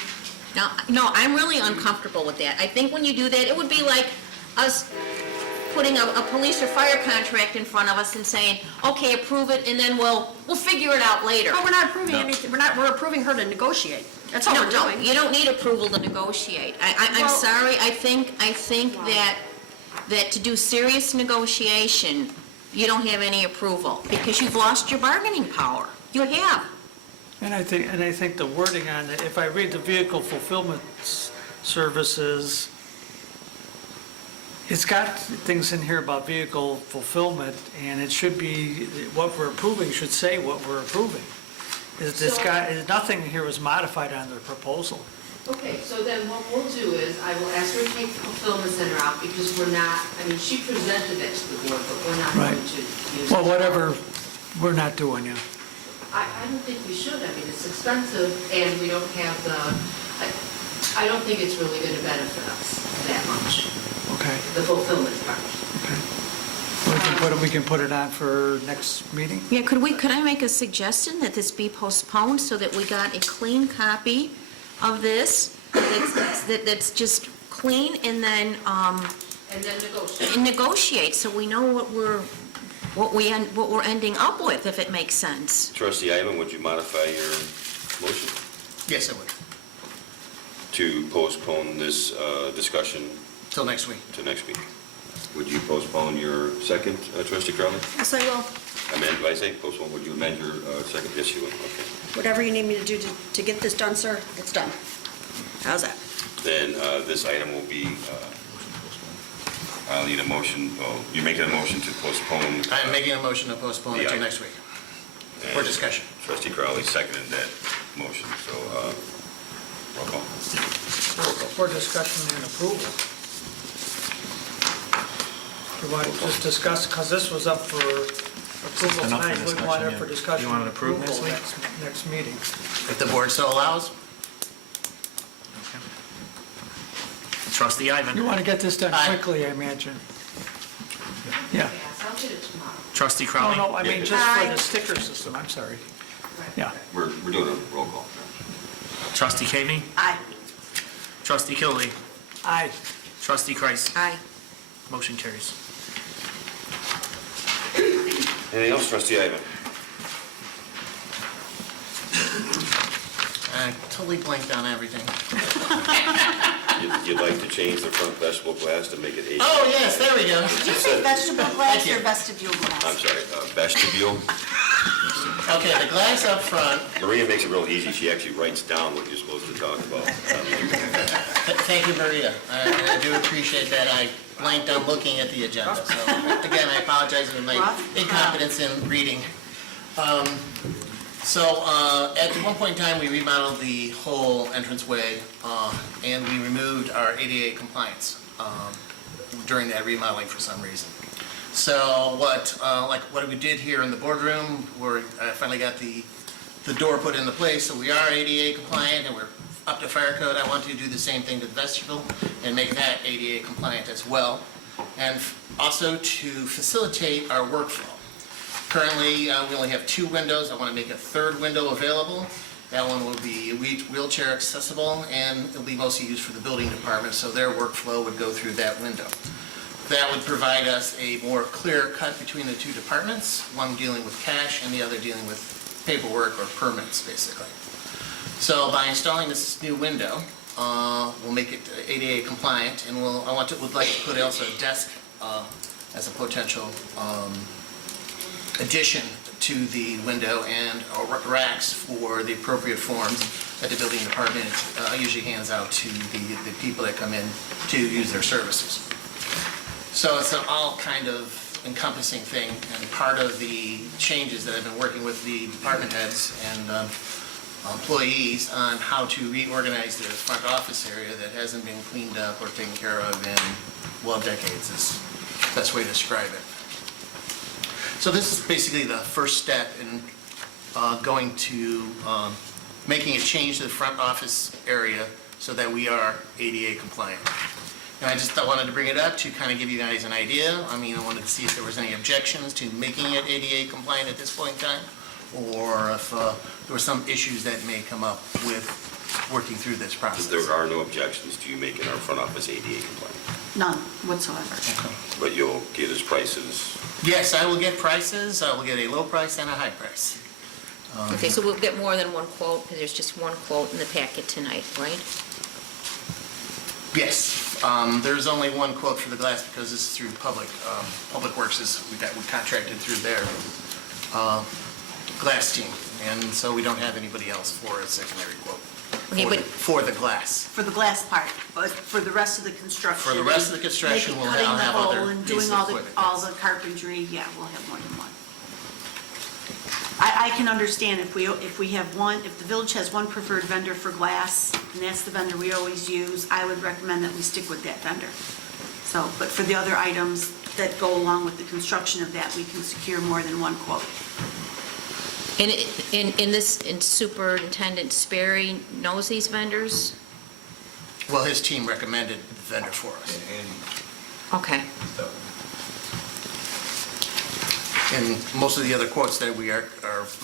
No, I'm really uncomfortable with that. I think when you do that, it would be like us putting a police or fire contract in front of us and saying, okay, approve it, and then we'll figure it out later. But we're not approving anything, we're approving her to negotiate. That's all No, we're no, doing. you don't need approval to negotiate. I'm Well- sorry, I think that to do serious negotiation, you don't have any approval, because you've lost your bargaining power. You have. And I think the wording on it, if I read the vehicle fulfillment services, it's got things in here about vehicle fulfillment, and it should be, what we're approving should say what we're approving. Nothing here was modified on the proposal. okay, so then what we'll do is, I will ask her to take the fulfillment center out, because we're not, I mean, she presented that to the board, but we're not Right. going to use it. Well, whatever we're not doing, yeah. I don't think we should, I mean, it's expensive, and we don't have I don't think it's really going to benefit us that much, Okay. the fulfillment part. We can put it on for next meeting? Yeah, could I make a suggestion that this be postponed so that we got a clean copy of this, that's just clean, and then, And then negotiate. negotiate, so we know what we're ending up with, if it makes sense. Trustee Ivan, would you modify your motion Yes, it would, to postpone this discussion till next week. to next week? Would you postpone your second, Trustee Crowley? Yes, I will. Amend, I say postpone, would you amend your second? Yes, you would, okay. Whatever you need me to do to get this done, sir, it's done. How's that? Then this item will be, I'll need a motion, you're making a motion to postpone. I'm making a motion to postpone it till next week for And discussion. Trustee Crowley seconded that motion, so roll call. For discussion and approval. You want to just discuss, because this was up for approval Enough for tonight, we discussion, want it yeah. for discussion. You want it and approved next approval week? Next meeting. If the board so allows. Trustee You Ivan. want to get this done Aye. quickly, I imagine. Yeah. Yes, I'll get it tomorrow. Trustee No, Crowley. no, I mean, just for the sticker system, I'm sorry. Yeah. We're doing a roll call. Trustee Kavy. Aye. Trustee Kilby. Aye. Trustee Kreis. Aye. Motion carries. Anything else, trustee Ivan? I totally blanked on everything. You'd like to change the front vegetable glass to make it 8? Oh, yes, there we go. Did you say vegetable glass Thank you. or vestibule glass? I'm sorry, vestibule. Okay, the glass up front. Maria makes it real easy. She actually writes down what you're supposed to talk about. Thank you, Maria. I do appreciate that. I blanked on looking at the agenda. So again, I apologize for my incompetence in reading. At one point in time, we remodeled the whole entranceway, and we removed our ADA compliance during that remodeling for some reason. So what we did here in the boardroom, where I finally got the door put into place, so we are ADA compliant and we're up to fire code. I want to do the same thing to the vestibule and make that ADA compliant as well. And also to facilitate our workflow. Currently, we only have 2 windows. I want to make a 3rd window available. That one will be wheelchair accessible, and it'll be mostly used for the building department, so their workflow would go through that window. That would provide us a more clear cut between the 2 departments, one dealing with cash and the other dealing with paperwork or permits, basically. So by installing this new window, we'll make it ADA compliant, and would like to put also a desk as a potential addition to the window, and racks for the appropriate forms that the building department usually hands out to the people that come in to use their services. So it's an all kind of encompassing thing, and part of the changes that I've been working with the department heads and employees on how to reorganize their front office area that hasn't been cleaned up or taken care of in, well, decades is the best way to describe it. So this is basically the first step in going to making a change to the front office area so that we are ADA compliant. And I just wanted to bring it up to kind of give you guys an idea. I mean, I wanted to see if there was any objections to making it ADA compliant at this point in time, or if there were some issues that may come up with working through this process. There are no objections to you making our front office ADA compliant, None whatsoever. but you'll get us prices. Yes, I will get prices. I will get a low price and a high price. Okay, so we'll get more than one quote, because there's just one quote in the packet tonight, right? Yes, there's only one quote for the glass because this is through Public Works, we contracted through their glass team, and so we don't have anybody else for a secondary quote. Okay, For the glass. For the glass part, but for the rest of the construction. For the rest of the construction, maybe I'll cutting the have hole other and pieces doing of all the equipment, yes. carpentry, yeah, we'll have more than one. I can understand if we have one, if the village has one preferred vendor for glass, and that's the vendor we always use, I would recommend that we stick with that vendor. So, but for the other items that go along with the construction of that, we can secure more than one quote. And Superintendent Sperry knows these vendors? Well, his team recommended the vendor for us. Okay. And most of the other quotes that we are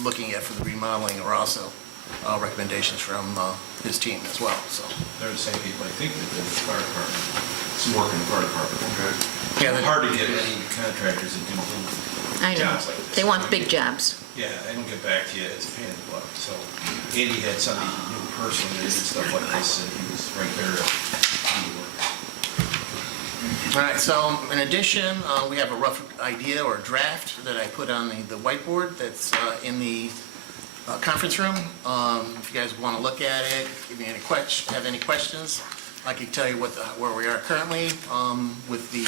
looking at for the remodeling are also recommendations from his team as well, so. They're the same people, I think, that did the fire department. Some work in the fire department, okay? Yeah, It's hard to get any contractors that do I know. jobs like this. They want big jobs. Yeah, they don't get back to you, it's a pain in the butt. So Andy had somebody he knew personally that did stuff like this, and he was right there to do the work. All right, so in addition, we have a rough idea or draft that I put on the whiteboard that's in the conference room. If you guys want to look at it, give me have any questions, I can tell you where we are currently with the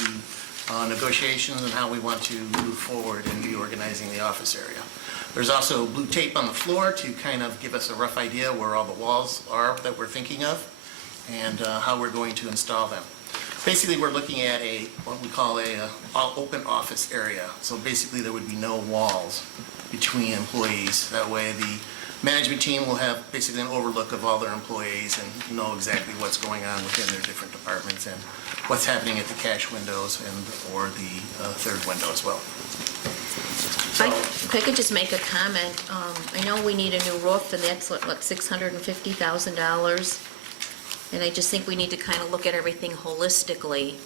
negotiations and how we want to move forward in reorganizing the office area. There's also blue tape on the floor to kind of give us a rough idea where all the walls are that we're thinking of and how we're going to install them. basically, we're looking at what we call all open office area. So basically, there would be no walls between employees. That way, the management team will have basically an overlook of all their employees and know exactly what's going on within their different departments and what's happening at the cash windows or the third window as well. If I could just make a comment, I know we need a new roof, and that's what, $650,000? And I just think we need to kind of look at everything holistically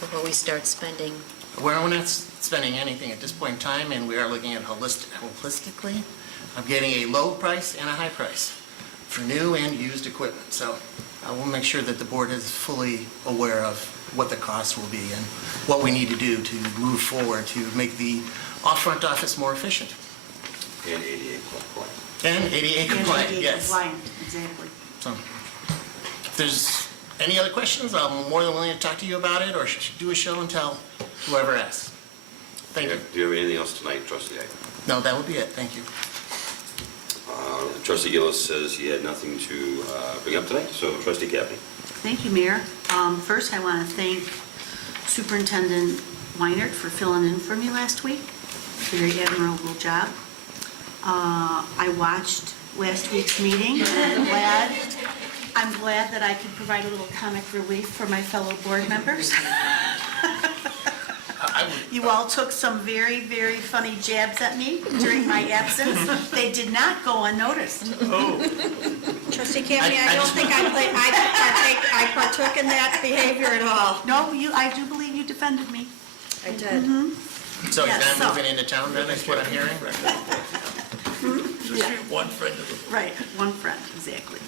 before we start spending. We're not spending anything at this point in time, and we are looking at holistically. I'm getting a low price and a high price for new and used equipment. So I will make sure that the board is fully aware of what the cost will be and what we need to do to move forward to make the off-front office more efficient. And ADA compliant. And ADA compliant, yes. Compliant, exactly. So if there's any other questions, I'm more than willing to talk to you about it or do a show and tell whoever asks. Thank you. Do you have anything else tonight, Trustee Ag? No, that would be it. Thank you. Trustee Gillis says he had nothing to bring up tonight, so Trustee Gaffney. Thank you, Mayor. First, I want to thank Superintendent Weinert for filling in for me last week. Very admirable job. I watched last week's meeting, and I'm glad that I could provide a little comic relief for my fellow board members. You all took some very, very funny jabs at me during my absence. They did not go unnoticed. Trustee Campbell, I don't think I partook in that behavior at all. No, I do believe you defended me. I did. So he's Yes, not moving into town, then, is what I'm hearing? Yeah. One friend of the... Right, one friend, exactly.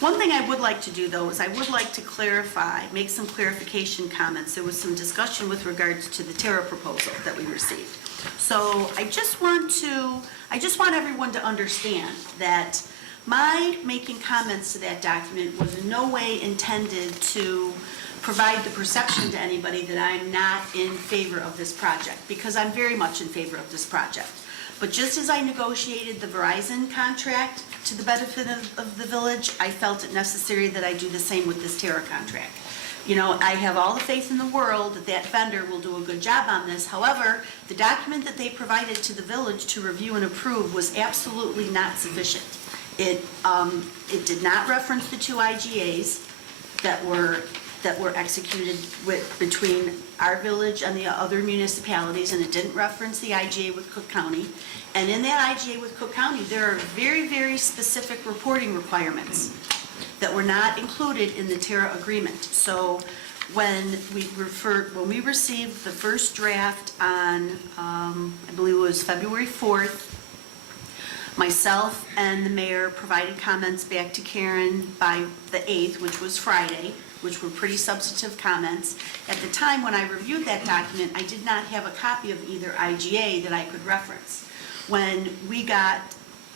One thing I would like to do, though, is I would like to clarify, make some clarification comments. There was some discussion with regards to the Terra proposal that we received. So I just want everyone to understand that my making comments to that document was in no way intended to provide the perception to anybody that I'm not in favor of this project, because I'm very much in favor of this project. But just as I negotiated the Verizon contract to the benefit of the village, I felt it necessary that I do the same with this Terra contract. You know, I have all the faith in the world that that vendor will do a good job on this. However, the document that they provided to the village to review and approve was absolutely not sufficient. It did not reference the two IGAs that were executed between our village and the other municipalities, and it didn't reference the IGA with Cook County. And in that IGA with Cook County, there are very, very specific reporting requirements that were not included in the Terra agreement. So when we received the first draft on, I believe it was February 4th, myself and the mayor provided comments back to Karen by the 8th, which was Friday, which were pretty substantive comments. At the time when I reviewed that document, I did not have a copy of either IGA that I could reference. When we got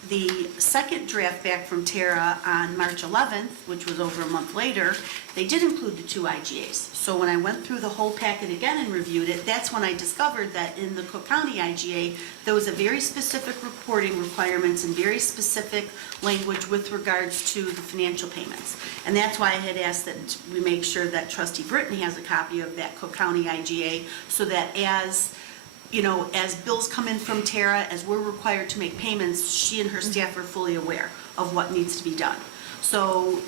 the second draft back from Terra on March 11th, which was over a month later, they did include the two IGAs. So when I went through the whole packet again and reviewed it, that's when I discovered that in the Cook County IGA, there was a very specific reporting requirements and very specific language with regards to the financial payments. And that's why I had asked that we make sure that Trustee Britton has a copy of that Cook County IGA, so that as bills come in from Terra, as we're required to make payments, she and her staff are fully aware of what needs to be done. So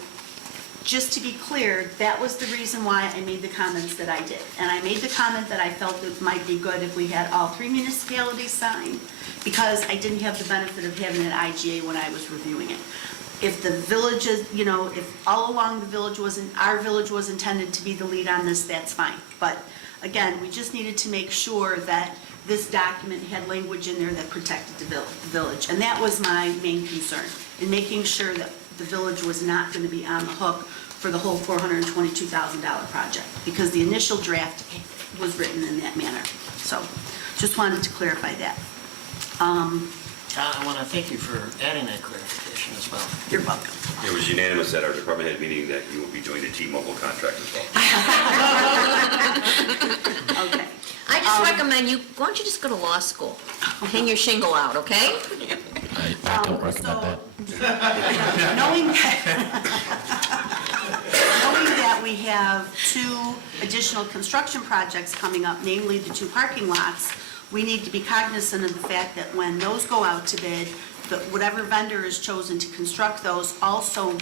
just to be clear, that was the reason why I made the comments that I did. And I made the comment that I felt it might be good if we had all three municipalities sign, because I didn't have the benefit of having an IGA when I was reviewing it. If the villages, if all along our village was intended to be the lead on this, that's fine. But again, we just needed to make sure that this document had language in there that protected the village. And that was my main concern, in making sure that the village was not going to be on the hook for the whole $422,000 project, because the initial draft was written in that manner. So just wanted to clarify that. I want to thank you for adding that clarification as well. You're welcome. It was unanimous at our department head meeting that you will be joining the T-Mobile contract as well. Okay. I just recommend you, why don't you just go to law school? Hang your shingle out, okay? I don't recommend that. Knowing that that we have 2 additional construction projects coming up, namely the 2 parking lots, we need to be cognizant of the fact that when those go out to bid, that whatever vendor is chosen to construct those also,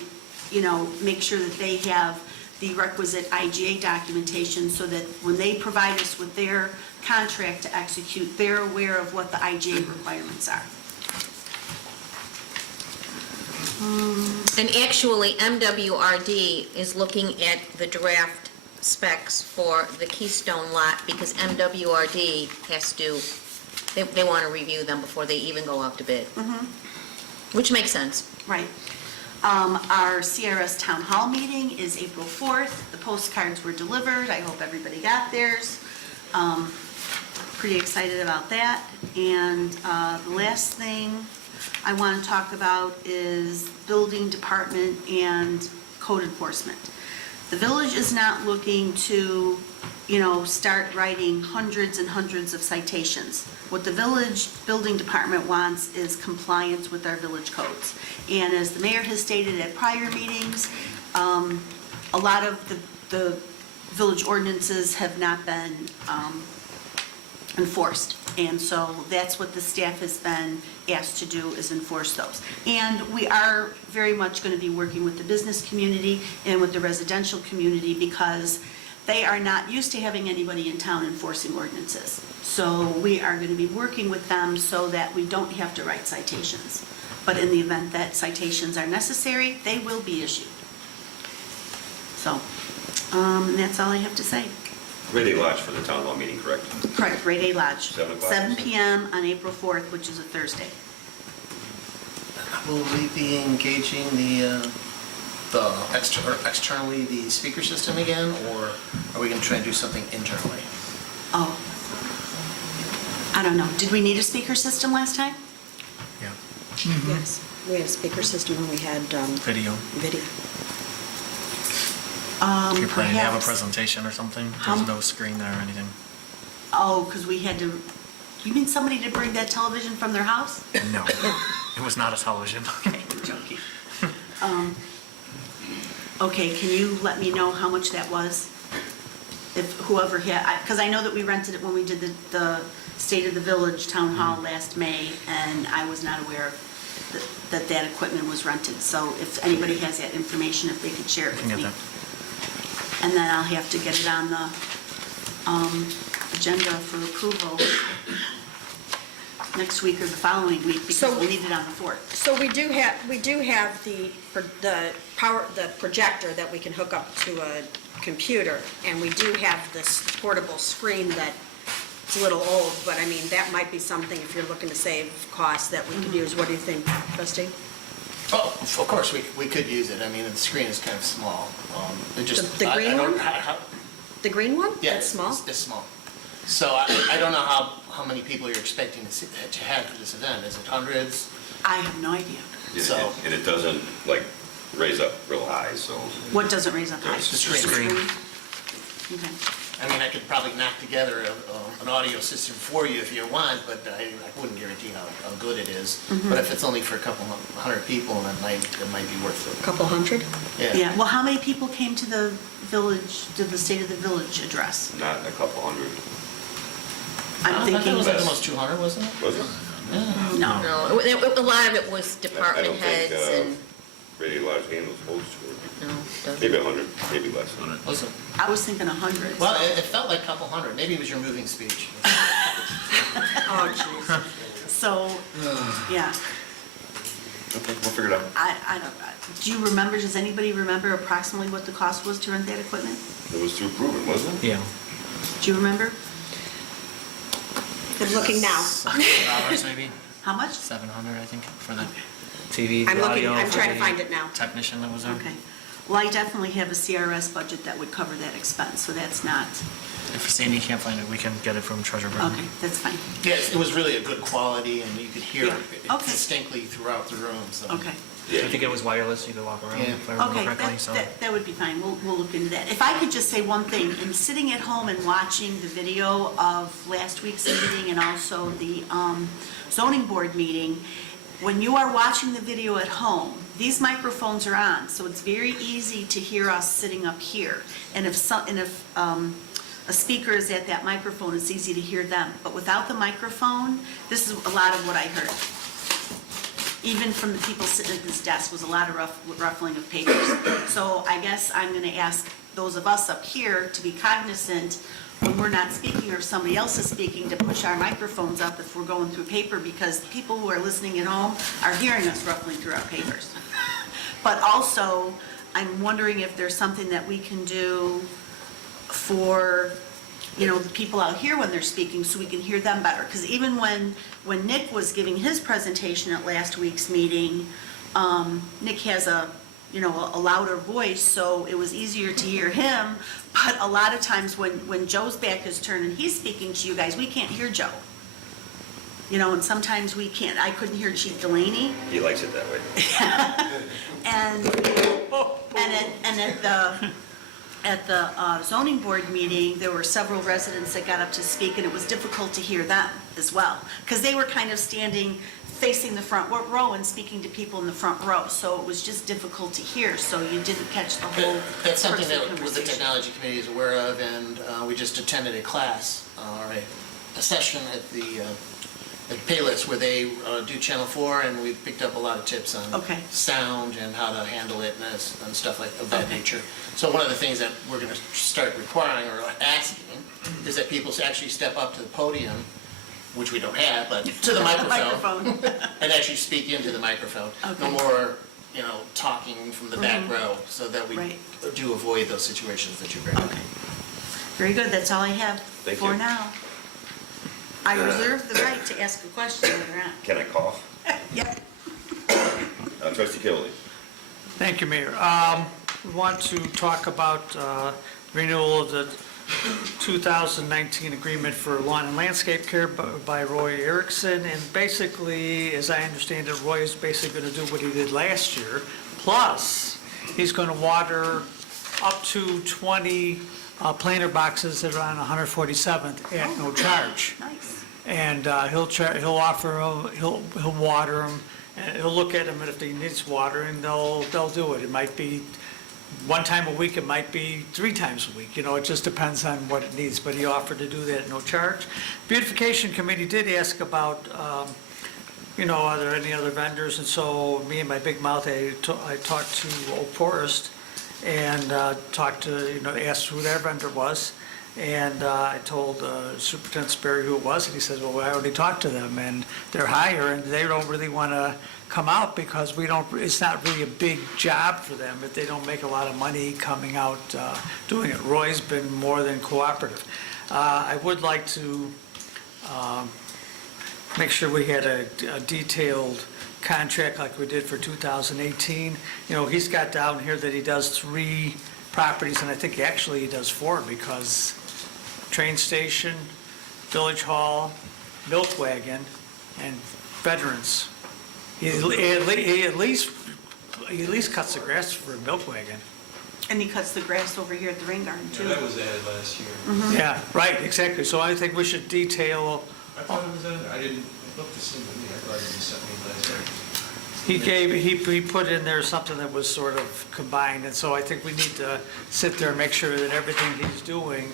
make sure that they have the requisite IGA documentation so that when they provide us with their contract to execute, they're aware of what the IGA requirements are. And actually, MWRD is looking at the draft specs for the Keystone lot because MWRD has to, they want to review them before they even go out to bid. Which makes sense. Right. Our CRS Town Hall meeting is April 4th. The postcards were delivered. I hope everybody got theirs. Pretty excited about that. And the last thing I want to talk about is building department and code enforcement. The village is not looking to, start writing hundreds and hundreds of citations. What the village building department wants is compliance with our village codes. And as the mayor has stated at prior meetings, a lot of the village ordinances have not been enforced. And so that's what the staff has been asked to do, is enforce those. And we are very much going to be working with the business community and with the residential community because they are not used to having anybody in town enforcing ordinances. So we are going to be working with them so that we don't have to write citations. But in the event that citations are necessary, they will be issued. So, that's all I have to say. Grade A Lodge for the town hall meeting, correct? Correct, Grade A Lodge. 7 o'clock. 7 p.m. on April 4th, which is a Thursday. Will we be engaging externally the speaker system again, or are we going to try and do something internally? Oh, I don't know. Did we need a speaker system last time? Yeah. Yes, we had a speaker system when we had Video. video. You're planning to have a Perhaps. presentation or something? There's no screen there or anything? Oh, because we had to, you mean somebody to bring that television from their house? No, it was not a television. Okay, I'm joking. Okay, can you let me know how much that was? If whoever had, because I know that we rented it when we did the State of the Village Town Hall last May, and I was not aware that equipment was rented. So if anybody has that information, if they could share it with me. And then I'll have to get it on the agenda for approval next week or the following week, because we'll need it on the 4th. So we do have the projector that we can hook up to a computer, and we do have this portable screen that it's a little old, but I mean, that might be something, if you're looking to save costs, that we could use. What do you think, Trustee? Oh, of course, we could use it. I mean, the screen is kind of small. It just, The green I don't- one? The green one? Yeah, That's small? It's small. So I don't know how many people you're expecting to have for this event. Is it hundreds? I have no idea. So- And it doesn't, raise up real high, so. What doesn't raise up high? The screen. Okay. I mean, I could probably knock together an audio system for you if you want, but I wouldn't guarantee how good it is. But if it's only for a couple hundred people, it might be worth it. Couple hundred? Yeah, well, how many people came to the village, to the State of the Village address? Not a couple hundred. I'm I thought thinking, it was like almost 200, wasn't it? Was it? no. No, a lot of it was I department don't think, heads and, Grade A Lodge handles most of it. no, doesn't. Maybe 100, maybe less. Was it? I was thinking 100. Well, it felt like a couple hundred. Maybe it was your moving speech. Oh, jeez. So, yeah, Okay, we'll figure it out. I don't, do you remember, does anybody remember approximately what the cost was to rent that equipment? It was through Proven, wasn't it? Yeah. Do you remember? I'm looking now. $700 maybe? How much? 700, I think, for the TV, I'm the looking, audio. I'm for trying to the find it now. Technician that was there. Okay. Well, I definitely have a CRS budget that would cover that expense, so that's not, If Sandy can't find it, we can get it from Treasure Burton. okay, that's fine. Yes, it was really a good quality, and you could hear Yeah, it okay. distinctly throughout the room. So. Okay. I think it was wireless, you could walk around, Yeah. if I remember Okay, correctly, so. that would be fine, we'll look into that. If I could just say one thing, in sitting at home and watching the video of last week's meeting and also the zoning board meeting, when you are watching the video at home, these microphones are on, so it's very easy to hear us sitting up here. And if a speaker is at that microphone, it's easy to hear them. But without the microphone, this is a lot of what I heard. Even from the people sitting at this desk was a lot of ruffling of papers. So I guess I'm going to ask those of us up here to be cognizant when we're not speaking or if somebody else is speaking to push our microphones up if we're going through paper, because the people who are listening at home are hearing us ruffling through our papers. But also, I'm wondering if there's something that we can do for, you know, the people out here when they're speaking so we can hear them better. Because even when Nick was giving his presentation at last week's meeting, Nick has a louder voice, so it was easier to hear him. But a lot of times when Joe's back is turned and he's speaking to you guys, we can't hear Joe. You know, and sometimes we can't. I couldn't hear Chief Delaney. He likes it that way. And at the zoning board meeting, there were several residents that got up to speak, and it was difficult to hear them as well, because they were kind of standing facing the front row and speaking to people in the front row, so it was just difficult to hear, so you didn't catch the whole That's something that the conversation. technology committee is aware of, and we just attended a class, or a session at the Payless where they do Channel 4, and we picked up a lot of tips on sound and how to handle it and stuff like of that nature. So one of the things that we're going to start requiring or asking is that people actually step up to the podium, which we don't have, but to the microphone, and actually speak into the microphone. No more, talking from the back row, so that we do avoid those situations that you bring up. Very good, that's all I have Thank for you. now. I reserve the right to ask a question later on. Can I cough? Yep. Trustee Killedy. Thank you, Mayor. We want to talk about renewal of the 2019 agreement for lawn and landscape care by Roy Erickson. And basically, as I understand it, Roy is basically going to do what he did last year. Plus, he's going to water up to 20 planter boxes that are on 147th at no charge. Nice. And he'll water them, and he'll look at them, and if he needs watering, they'll do it. It might be one time a week, it might be 3 times a week, it just depends on what it needs, but he offered to do that at no charge. Beautification Committee did ask about, are there any other vendors, and so me and my big mouth, I talked to Old Forest and asked who their vendor was. And I told Superintendent Sperry who it was, and he says, well, I already talked to them, and they're higher, and they don't really want to come out because it's not really a big job for them if they don't make a lot of money coming out doing it. Roy's been more than cooperative. I would like to make sure we had a detailed contract like we did for 2018. He's got down here that he does 3 properties, and I think actually he does 4 because train station, village hall, milk wagon, and veterans. He at least cuts the grass for a milk wagon. And he cuts the grass over here at the rain garden too. Yeah, that was added last year. Yeah, right, exactly. So I think we should detail. I thought it was added, I didn't look to see, but I thought it was sent me last year. He put in there something that was sort of combined, and so I think we need to sit there and make sure that everything he's doing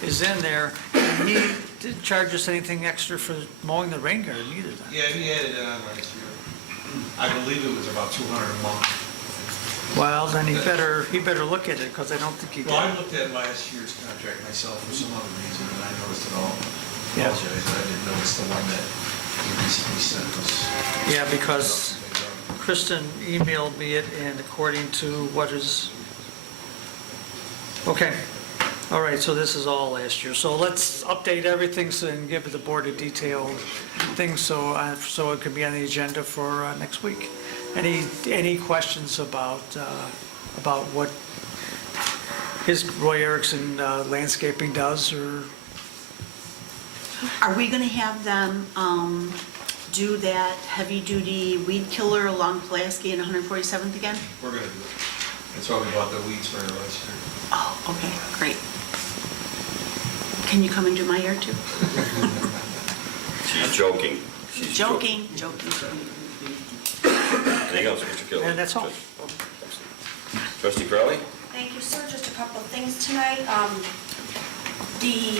is in there. And he didn't charge us anything extra for mowing the rain garden either then. Yeah, he added it on last year. I believe it was about $200 a month. Well, then he better look at it, because I don't think he did. Well, I looked at last year's contract myself for some other reason, and I noticed it all. Yeah. Apologize, but I didn't notice the one that he recently sent us. Yeah, because Kristen emailed me it, and according to what is, okay. All right, so this is all last year. So let's update everything and give the board a detailed thing so it could be on the agenda for next week. Any questions about what his Roy Erickson landscaping does, or? Are we going to have them do that heavy-duty weed killer along Pulaski and 147th again? We're gonna do it. That's why we bought the weed sprayer last year. Oh, okay, great. Can you come and do my yard too? She's joking. Joking. Anything else, Mr. Kelly? And that's all. Trustee Crowley? Thank you, sir. Just a couple of things tonight. The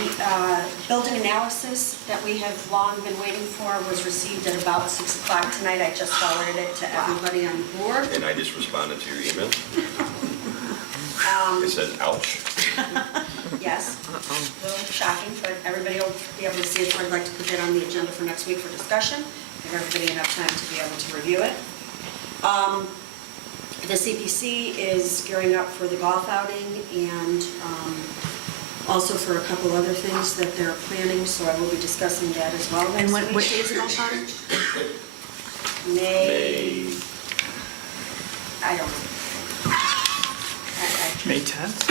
building analysis that we have long been waiting for was received at about 6 o'clock tonight. I just forwarded it to everybody on board. And I just responded to your email. It said, ouch. Yes, a little shocking, but everybody will be able to see it. So I'd like to put that on the agenda for next week for discussion, give everybody enough time to be able to review it. The CPC is gearing up for the golf outing and also for a couple other things that they're planning, so I will be discussing that as well next week. And what day is the golf outing? May, I don't know. May 10th?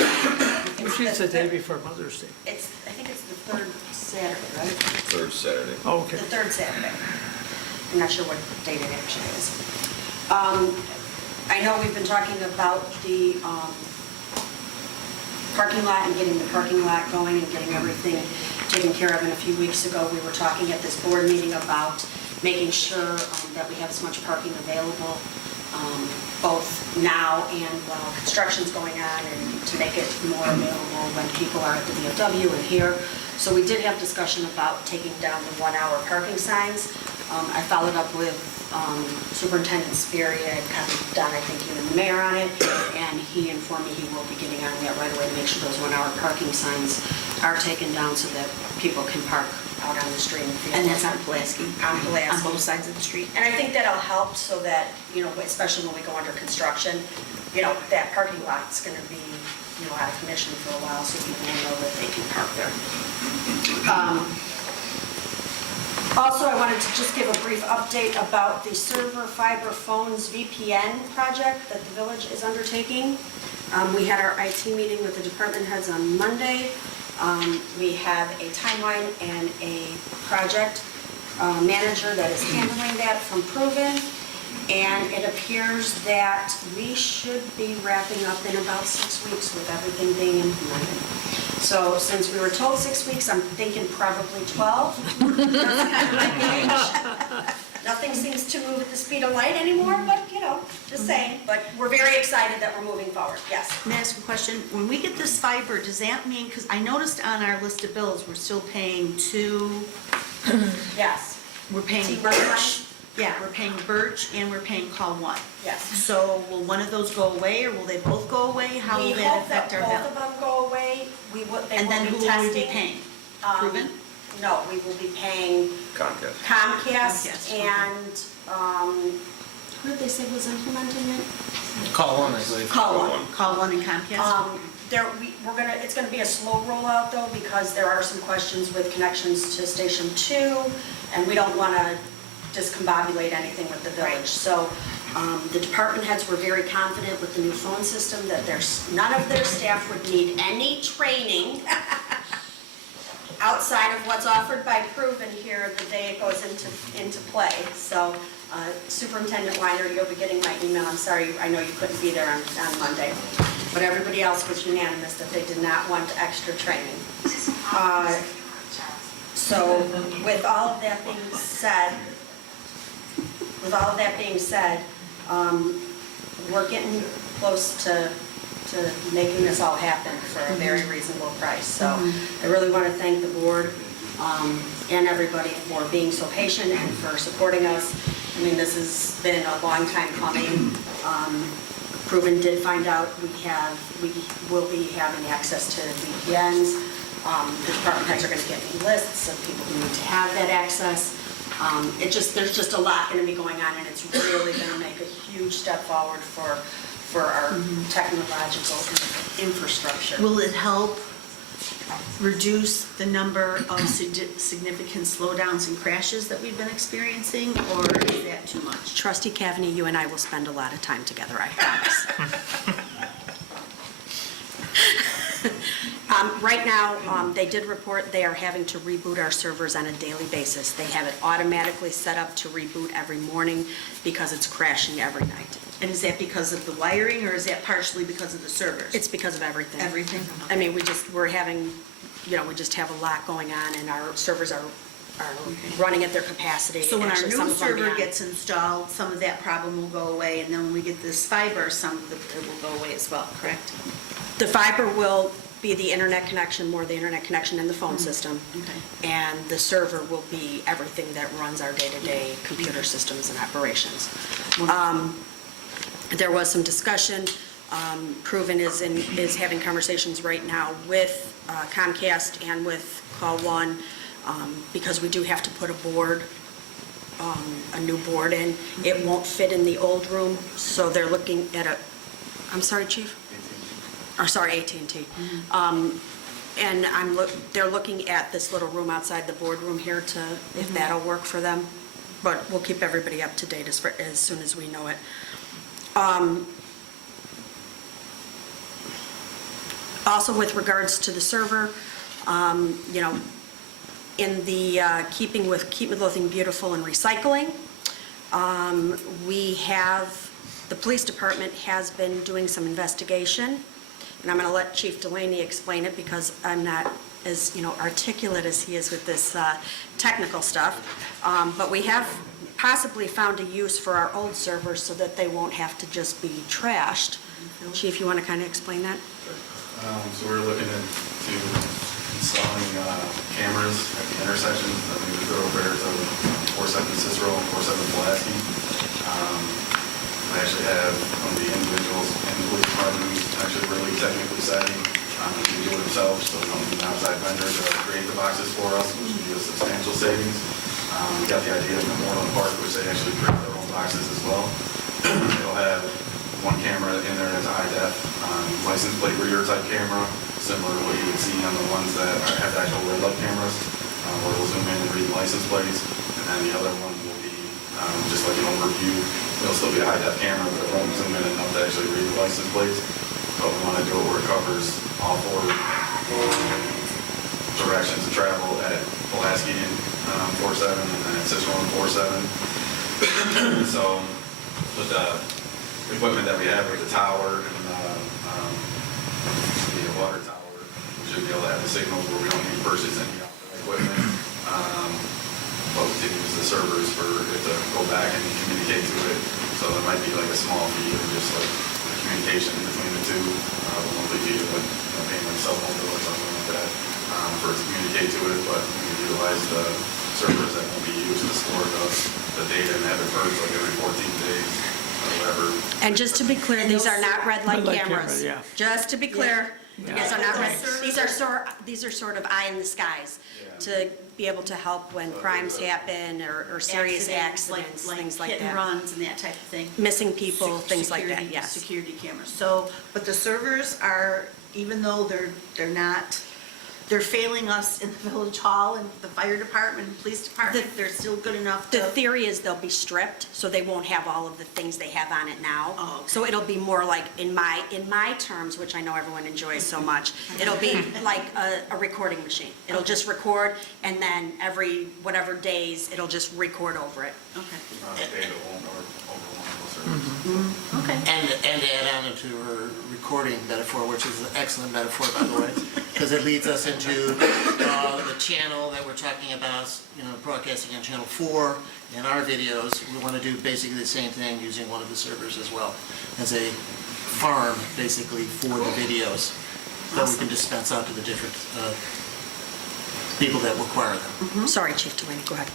Usually it's the day before Mother's Day. I think it's the third Saturday, right? Third Saturday. Oh, okay. The third Saturday. I'm not sure what date it actually is. I know we've been talking about the parking lot and getting the parking lot going and getting everything taken care of. And a few weeks ago, we were talking at this board meeting about making sure that we have as much parking available, both now and while construction's going on, and to make it more available when people are at the VFW and here. So we did have discussion about taking down the 1-hour parking signs. I followed up with Superintendent Sperry. I copied Don, I think you and the mayor on it, and he informed me he will be getting on that right away to make sure those 1-hour parking signs are taken down so that people can park out on the street. And that's on Pulaski? On Pulaski. On both sides of the street? And I think that'll help so that, especially when we go under construction, that parking lot's gonna be, out of commission for a while, so people will know that they can park there. Also, I wanted to just give a brief update about the server fiber phones VPN project that the village is undertaking. We had our IT meeting with the department heads on Monday. We have a timeline and a project manager that is handling that from Proven. And it appears that we should be wrapping up in about 6 weeks with everything being implemented. So since we were told 6 weeks, I'm thinking probably 12. That's kind of my gauge. Nothing seems to move at the speed of light anymore, but, just saying. But we're very excited that we're moving forward, yes. May I ask a question? When we get this fiber, does that mean, because I noticed on our list of bills, we're still paying two, Yes, we're paying T-Birch Birch. line? Yeah, we're paying Birch and we're paying Call One. yes. So will one of those go away or will they both go away? How will We that hope that affect our both bill? of them go away. They And will then be who will we be testing. paying? Um, Proven? No, we will be paying Comcast. Comcast okay. and, who did they say was implementing it? Call One, I believe. Call One. Call One and Comcast? It's gonna be a slow rollout though, because there are some questions with connections to Station 2, and we don't wanna discombobulate anything with the village. So, the department heads were very confident with the new phone system that none of their staff would need any training outside of what's offered by Proven here the day it goes into play. So, Superintendent Weiner, you'll be getting my email. I'm sorry, I know you couldn't be there on Monday. But everybody else was unanimous that they did not want extra training. So with all of that being said, we're getting close to making this all happen for a very reasonable price. So I really want to thank the board and everybody for being so patient and for supporting us. I mean, this has been a long time coming. Proven did find out we will be having access to VPNs. The department heads are going to get me lists of people who need to have that access. There's just a lot going to be going on, and it's really going to make a huge step forward for our technological infrastructure. Will it help reduce the number of significant slowdowns and crashes that we've been experiencing, or is that too much? Trustee Cavney, you and I will spend a lot of time together, I promise. Right now, they did report they are having to reboot our servers on a daily basis. They have it automatically set up to reboot every morning because it's crashing every night. And is that because of the wiring, or is that partially because of the servers? It's because of everything. Everything? I mean, we just have a lot going on, and our servers are are running at their capacity. So when our Actually, some new of them server beyond. gets installed, some of that problem will go away, and then when we get this fiber, some of it will go away as well, correct? The fiber will be the internet connection, more the internet connection in the phone system. Okay. And the server will be everything that runs our day-to-day computer systems and operations. There was some discussion. Proven is having conversations right now with Comcast and with Call One, because we do have to put a new board in. It won't fit in the old room, so they're looking at I'm sorry, Chief? Or sorry, AT&T. And they're looking at this little room outside the boardroom here if that'll work for them. But we'll keep everybody up to date as soon as we know it. Also, with regards to the server, in the keeping with Keep Midlothian Beautiful and recycling, the police department has been doing some investigation, and I'm going to let Chief Delaney explain it because I'm not as articulate as he is with this technical stuff. But we have possibly found a use for our old servers so that they won't have to just be trashed. Chief, you want to kind of explain that? So we're looking into installing cameras at the intersections of the thoroughfares of 47 Cicero and 47 Pulaski. I actually have one of the individuals in the police department who's actually really technically savvy. He can do it himself, so we don't need an outside vendor to create the boxes for us, which would be a substantial savings. We got the idea of Memorial Park, which they actually create their own boxes as well. They'll have one camera in there that's a high-def license plate reader type camera, similar to what you would see on the ones that have the actual red light cameras, where we'll zoom in and read the license plates. And then the other one will be just like an overview. It'll still be a high-def camera, but it won't zoom in enough to actually read the license plates. But we want to do it where it covers all four directions of travel at Pulaski and 47, and then at Cicero and 47. So with the equipment that we have with the tower and the water tower, we should be able to have the signals where we don't need to purchase any equipment. But we can use the servers for it to go back and communicate to it. So there might be like a small fee of just like communication between the two, monthly fee of like paying like cell phone bill or something like that for it to communicate to it. But we can utilize the servers that will be used to store the data and have it purged like every 14 days. Whatever. And just to be clear, these are not red light Red light cameras. camera, yeah. Just to be clear, Yeah. these are not red, these are sort of eye in the skies to be able to help when crimes happen or serious accidents, things like hit and that. runs and that type of thing. Missing people, things like that, Security- yes. Security cameras. So, but the servers are, even though they're failing us in the village hall and the fire department and police department, they're still good enough to. The theory is they'll be stripped, so they won't have all of the things they have on it now. Oh, okay. So it'll be more like, in my terms, which I know everyone enjoys so much, it'll be like a recording machine. It'll just record, and then every whatever days, it'll just record over it. Okay. Data won't over one of those servers. Okay. And to add on to her recording metaphor, which is an excellent metaphor, by the way, because it leads us into the channel that we're talking about, broadcasting on Channel 4 in our videos. We want to do basically the same thing using one of the servers as well, as a farm, basically, for the videos that we can dispense out to the different people that require them. Sorry, Chief Delaney, go ahead.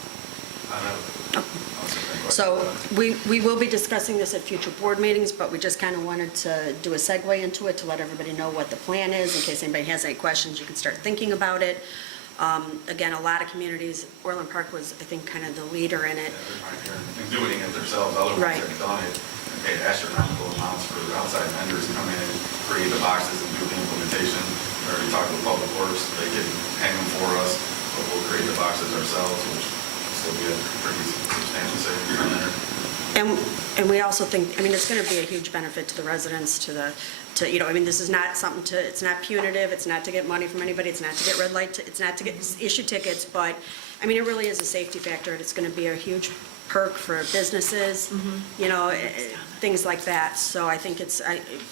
So So we will be discussing this at future board meetings, but we just kind of wanted to do a segue into it to let everybody know what the plan is. In case anybody has any questions, you can start thinking about it. Again, a lot of communities, Orland Park was, I think, kind of the leader in it. and doing it themselves, other ones Right. that have done it, and paid astronomical amounts for outside vendors to come in and create the boxes and do the implementation. We already talked with Public Works, they can hang them for us, but we'll create the boxes ourselves, which will still be a pretty substantial savings on there. And we also think, it's going to be a huge benefit to the residents, this is not something it's not punitive, it's not to get money from anybody, it's not to get red light, it's not to get issue tickets, but, it really is a safety factor, and it's going to be a huge perk for businesses, you know, things like that. So I think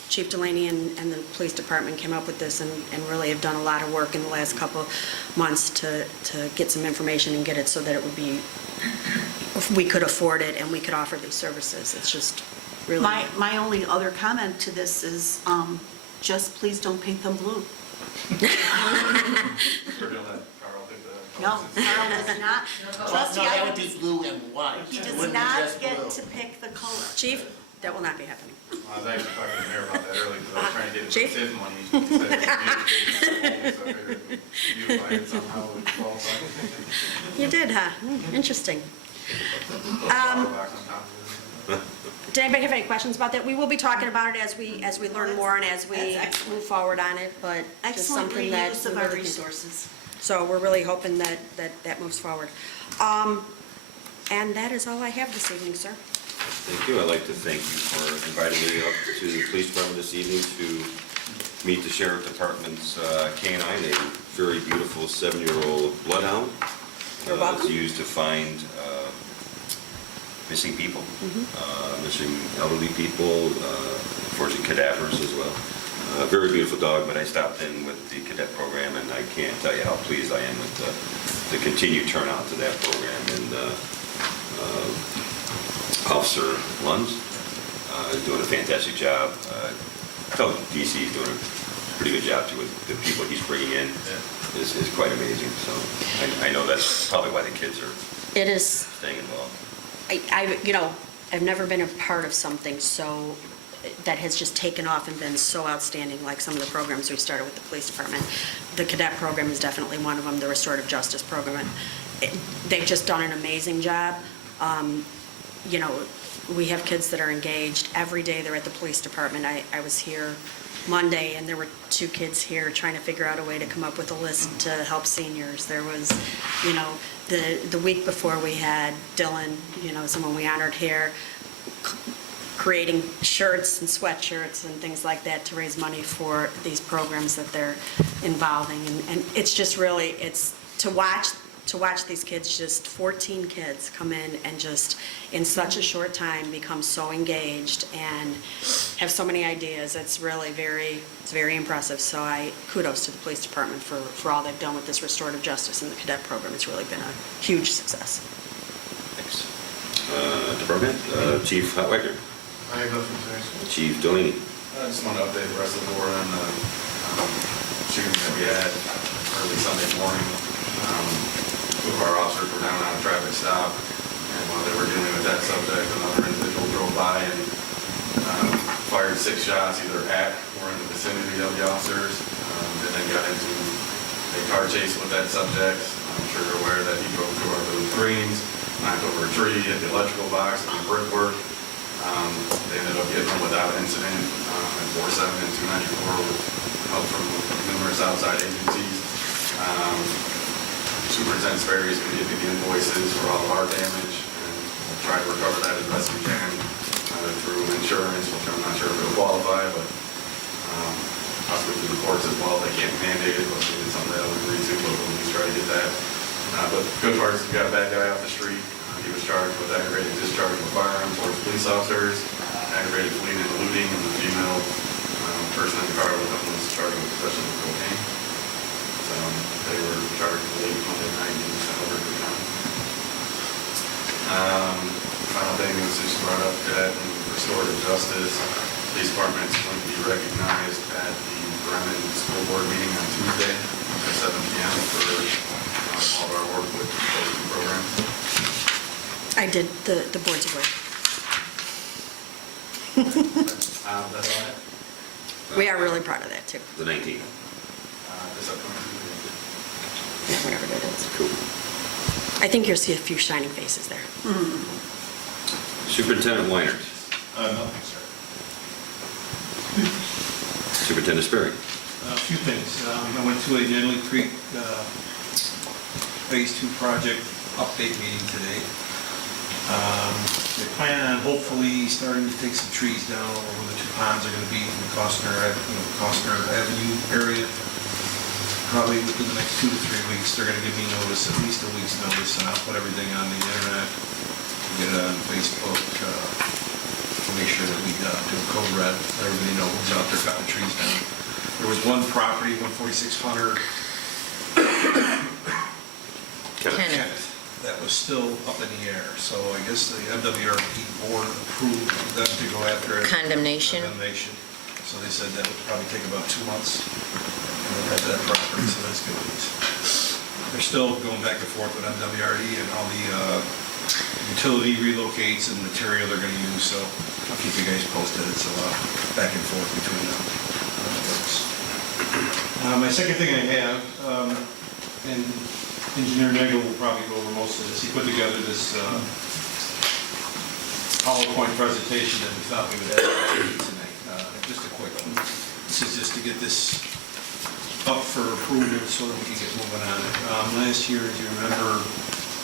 Chief Delaney and the police department came up with this and really have done a lot of work in the last couple months to get some information and get it so that it would be, we could afford it and we could offer these services. It's just really. My only other comment to this is, just please don't paint them blue. No, Carl does not. Trustee, No, that would be blue and white. He It does wouldn't be not just get blue. to pick the color. Chief, that will not be happening. I was actually talking to the mayor about that earlier, because I was trying to get Chief? his money. He said it was so I figured if you find it somehow would qualify. You did, huh? Interesting. Box on top of it. Did anybody have any questions about that? We will be talking about it as we learn more and as we That's excellent. move forward on it, but just Excellent something that. reuse of we our really need. resources. So we're really hoping that moves forward. And that is all I have this evening, sir. Thank you. I'd like to thank you for inviting me up to the police department this evening to meet the sheriff department's K-9, a very beautiful 7-year-old bloodhound. You're welcome. It's used to find missing people, missing elderly people, unfortunately cadavers as well. A very beautiful dog, but I stopped in with the cadet program, and I can't tell you how pleased I am with the continued turnout to that program. And Officer Lunds is doing a fantastic job. I felt DC is doing a pretty good job too with the people he's bringing in. Is quite amazing. So I know that's probably why the kids are It is. staying involved. I've never been a part of something so that has just taken off and been so outstanding, like some of the programs we started with the police department. The cadet program is definitely one of them, the restorative justice program. And they've just done an amazing job. We have kids that are engaged. Every day they're at the police department. I was here Monday, and there were 2 kids here trying to figure out a way to come up with a list to help seniors. There was, the week before we had Dylan, someone we honored here, creating shirts and sweatshirts and things like that to raise money for these programs that they're involving. And it's just really, it's to watch these kids, just 14 kids come in and just in such a short time become so engaged and have so many ideas. It's really very impressive. So kudos to the police department for all they've done with this restorative justice and the cadet program. It's really been a huge success. Thanks. Department, Chief Hotwegger. I have nothing to say. Chief Delaney. I just want to update the rest of the board on the shooting that we had early Sunday morning. 2 of our officers were down on a traffic stop, and while they were dealing with that subject, another individual drove by and fired 6 shots either at or in the vicinity of the officers, and then got into a car chase with that subject. I'm sure you're aware that he drove through our little greens, knocked over a tree, hit the electrical box, and the brickwork. They ended up getting him without incident at 47 and 294 with help from numerous outside agencies. Superintendent Sperry is going to give you the invoices for all of our damage, and we'll try to recover that as best we can through insurance, which I'm not sure if it'll qualify, but possibly through the courts as well. They can't mandate it, but it's something that we'll agree to, but we'll at least try to get that. But good part is we got a bad guy off the street. He was charged with aggravated discharge of a firearm towards police officers, aggravated fleeing and eluding, and the female person in the car with him was charged with possession of cocaine. So they were charged late Monday night and sent over to the county. Final thing was just brought up cadet and restorative justice. Police department is going to be recognized at the Bremen School Board meeting on Tuesday at 7 p.m. for all of our work with those 2 programs. I did the board's aware. That's all I have. We are really proud of that, too. The 19th. This upcoming Yeah, whatever that is. Cool. I think you'll see a few shining faces there. Superintendent Weinert. Nothing, sir. Superintendent Sperry. A few things. I went to a Denley Creek Phase 2 project update meeting today. They plan on hopefully starting to take some trees down where the 2 ponds are going to be in the Costner Avenue area. probably within the next 2 to 3 weeks, they're gonna give me notice, at least a week's notice, and I'll put everything on the internet, get it on Facebook, to make sure that we do a code red, let everybody know who's out there cutting trees down. There was one property, 14600 Kenneth, that was still up in the air, so I guess the MWRP board approved them to go after it. Condemnation. So they said that would probably take about 2 months, and they'll have that property, so that's good news. They're still going back and forth with MWRD and all the utility relocates and material they're gonna use, so I'll keep you guys posted. It's a lot back and forth between them. My second thing I have, and Engineer Nagel will probably go over most of this, he put together this PowerPoint presentation that we thought we would have tonight. Just a quick one. This is just to get this up for approval so that we can get moving on it. Last year, as you remember,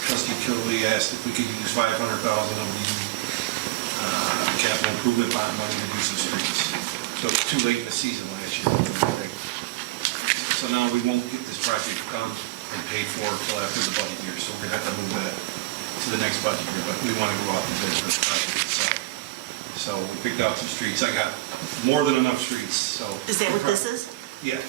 Trustee Kilby asked if we could use $500,000 of the capital improvement bond money to do some streets. So it's too late in the season last year. So now we won't get this project done and paid for until after the budget year. So we're gonna have to move that to the next budget year, but we want to go out and bid for the project itself. So we picked out some streets. I got more than enough streets, so. Is that what this is? Yeah.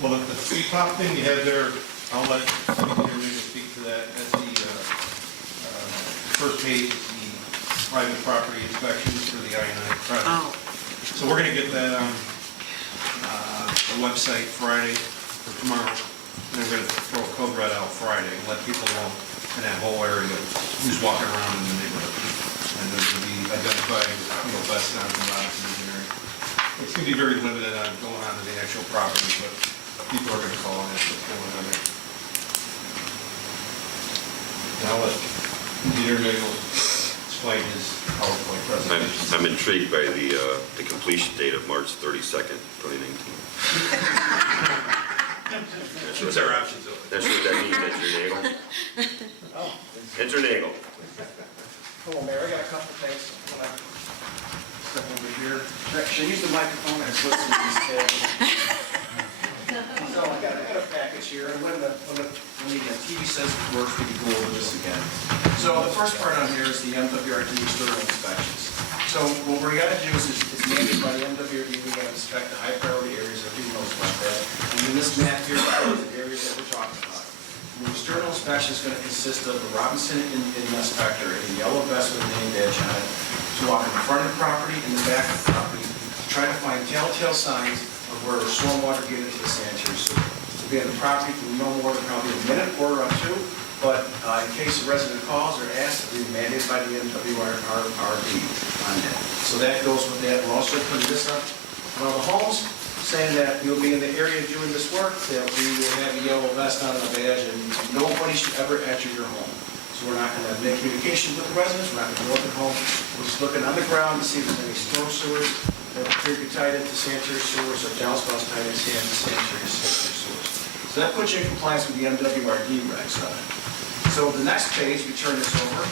Well, the top thing you have there, I'll let you speak to that. That's the first page is the private property inspections for the I-9 project. Oh. So we're gonna get that on the website Friday or tomorrow. And we're gonna throw a code red out Friday and let people know in that whole area who's walking around in the neighborhood. And there's gonna be identifying, best on the routes and engineering. It's gonna be very limited on going on to the actual property, but people are gonna call and ask what's going on there. Now let Engineer Nagel explain his PowerPoint presentation. I'm intrigued by the completion date of March 32nd, 2019. What's our options open? That's what that means, Engineer Nagel. Engineer Nagel. Hello, Mayor, I got a couple things. When I step over here, should I use the microphone? I was listening to these kids. So I got a package here, and when the TV says it works, we can go over this again. So the first part on here is the MWRD external inspections. So what we're gonna do is mandated by the MWRD, we gotta inspect the high priority areas, everybody knows about that. And then this map here shows the areas that we're talking about. The external inspection is going to consist of a Robinson inspector in a yellow vest with a name badge on it to walk in the front of the property and the back of the property to try to find telltale signs of where stormwater get into the sanitary sewer. To be on the property for no more than probably a minute or two, but in case a resident calls or asks, it'll be mandated by the MWRD on that. So that goes with that. We're also putting this up on all the homes, saying that you'll be in the area doing this work, that we will have a yellow vest on a badge, and nobody should ever enter your home. So we're not going to make communication with the residents, we're not going to go up at home, we're just looking on the ground to see if there's any storm sewers that appear to be tied into sanitary sewers or downspouts tied into sanitary sewers. So that puts you in compliance with the MWRD regs on it. So the next page, we turn this over,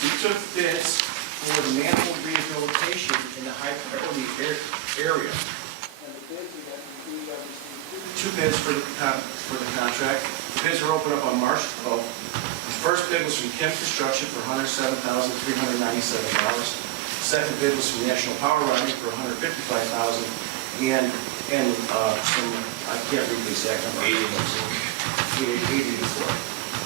we took bids for the manhole rehabilitation in the high priority area. Two bids for the contract. The bids were opened up on March 12th. The first bid was from Kim Construction for $107,397. The second bid was from National Power Line for $155,000, and some, I can't read the exact number. 84.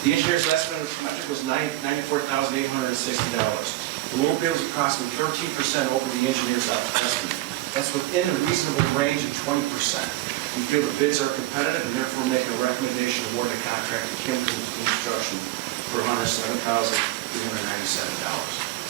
The engineer's estimate of the project was $94,860. The low bid was approximately 13% over the engineer's estimate. That's within a reasonable range of 20%. We feel the bids are competitive and therefore make a recommendation to award the contract to Kim Construction for $107,397.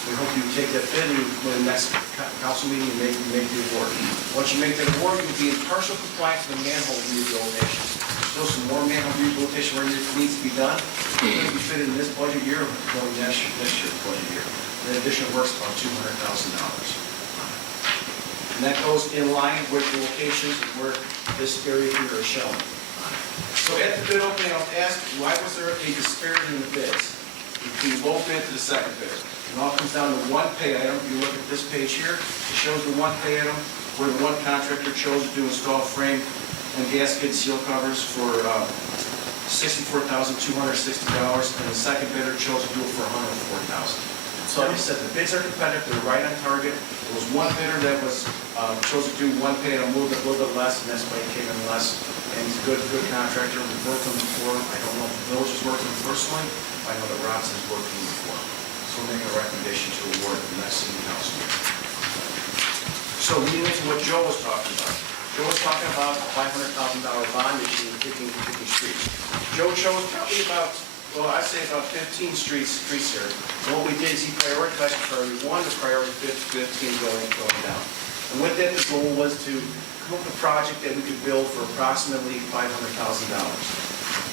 We hope you take that bid and when the next council meeting you make the award. Once you make that award, you'll be in partial compliance with the manhole rehabilitation. Still some more manhole rehabilitation where it needs to be done. It's going to be fitted in this budget year or going next year's budget year. The additional work's about $200,000. And that goes in line with the locations where this area here is shown. So at the bid opening, I was asked, why was there a disparity in the bids between the low bid to the second bid? It all comes down to one pay item. If you look at this page here, it shows the one pay item where the one contractor chose to install frame and gasket seal covers for $64,260, and the second bidder chose to do it for $104,000. So like I said, the bids are competitive, they're right on target. There was one bidder that was, chose to do one pay a little bit less, and that's why he came in less. And he's a good contractor, we've worked with him before. I don't know if the village has worked with him personally, I know that Robinson's worked with him before. So we're making a recommendation to award the next city council year. So leading into what Joe was talking about. Joe was talking about a $500,000 bond issue in 50 streets. Joe chose probably about, well, I'd say about 15 streets here. And what we did is he prioritized priority 1 to priority 15 going down. And with that, the goal was to come up with a project that we could build for approximately $500,000.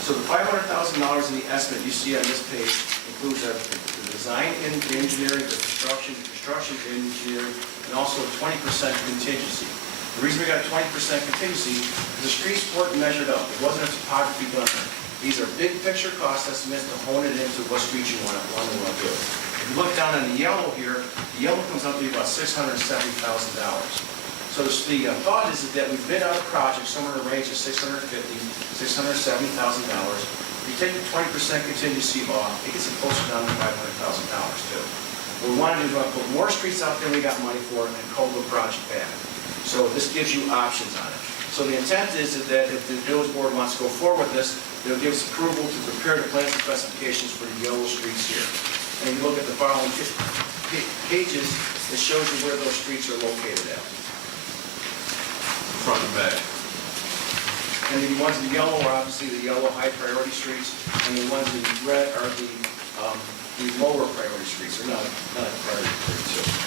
So the $500,000 in the estimate you see on this page includes the design and engineering, the construction engineering, and also a 20% contingency. The reason we got a 20% contingency is the streets weren't measured up. It wasn't a topography done there. These are big picture cost estimates to hone it into what streets you want to do. If you look down on the yellow here, the yellow comes up to be about $670,000. So the thought is that we bid out a project somewhere in the range of $650,000, $670,000. If you take the 20% contingency off, it gets it closer down to $500,000 too. What we want to do is put more streets out there we got money for and call the project back. So this gives you options on it. So the intent is that if the village board wants to go forward with this, they'll give us approval to prepare the plans and specifications for the yellow streets here. And you look at the following pages, it shows you where those streets are located at. Front and back. And the ones in the yellow are obviously the yellow high priority streets, and the ones in red are the lower priority streets, or not priority streets.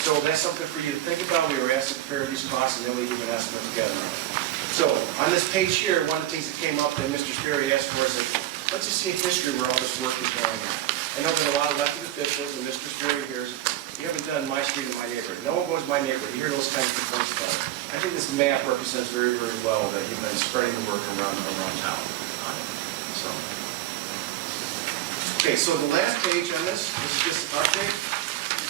So that's something for you to think about. We were asked to prepare these costs, and then we give an estimate together. So on this page here, one of the things that came up that Mr. Sperry asked for is that let's just see a history where all this work is going on. I know that a lot of elected officials, and Mr. Sperry here, you haven't done my street in my neighborhood. No one goes to my neighborhood. You hear those kinds of complaints about it. I think this map represents very, very well that you've been spreading the work around town on it. So. Okay, so the last page on this is just an update.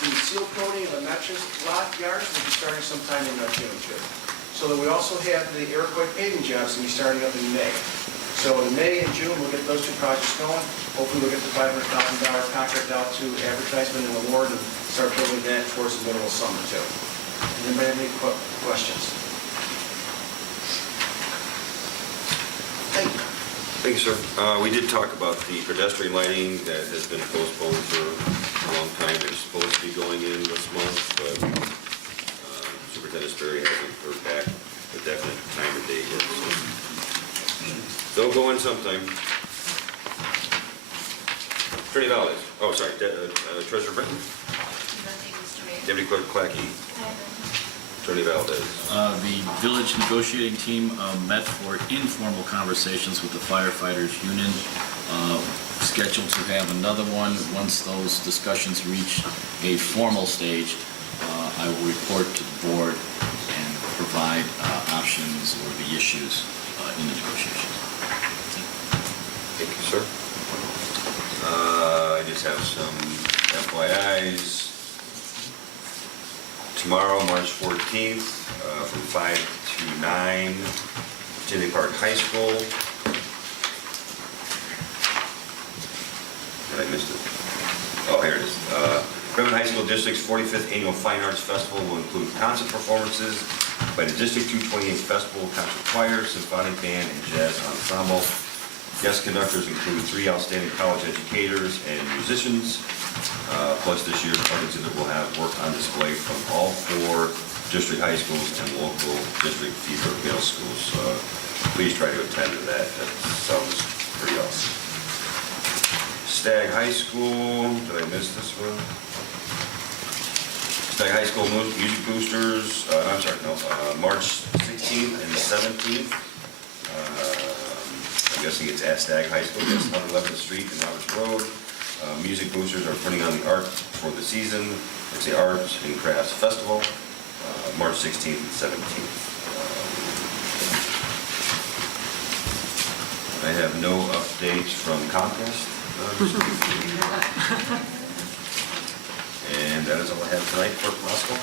The seal coating of the Metris lot yards will be starting sometime in June too. So that we also have the Iroquois paving jobs going to be starting up in May. So in May and June, we'll get those two projects going. Hopefully we'll get the $500,000 contract out to advertisement and award and start building that towards the middle of summer too. And anybody have any questions? Thank you. Thank you, sir. We did talk about the pedestrian lighting that has been postponed for a long time. They're supposed to be going in this month, but Superintendent Sperry hasn't heard back the definite time or date yet. So they'll go in sometime. Attorney Valdez. Oh, sorry. Treasurer Britton. Deputy Clerk Clackey. Attorney Valdez. The village negotiating team met for informal conversations with the firefighters union. Scheduled to have another one. Once those discussions reach a formal stage, I will report to the board and provide options or the issues in the negotiations. Thank you, sir. I just have some FYIs. Tomorrow, March 14th, from 5 to 9, Jimmy Park High School. I missed it. Oh, here it is. Bremen High School District's 45th Annual Fine Arts Festival will include concert performances by the District 228 Festival Concert Choir, Symphonic Band, and Jazz Ensemble. Guest conductors include 3 outstanding college educators and musicians. Plus, this year's art exhibit will have work on display from all 4 district high schools and local district feeder middle schools. Please try to attend to that. That sounds pretty awesome. Stag High School, did I miss this one? Stag High School Music Boosters, March 16th and 17th. I'm guessing it's at Stag High School, yes, 111th Street and Roberts Road. Music Boosters are putting on the art for the season. It's the Arts and Crafts Festival, March 16th and 17th. I have no updates from Comcast. And That is all I have tonight. Clerk Roscoe?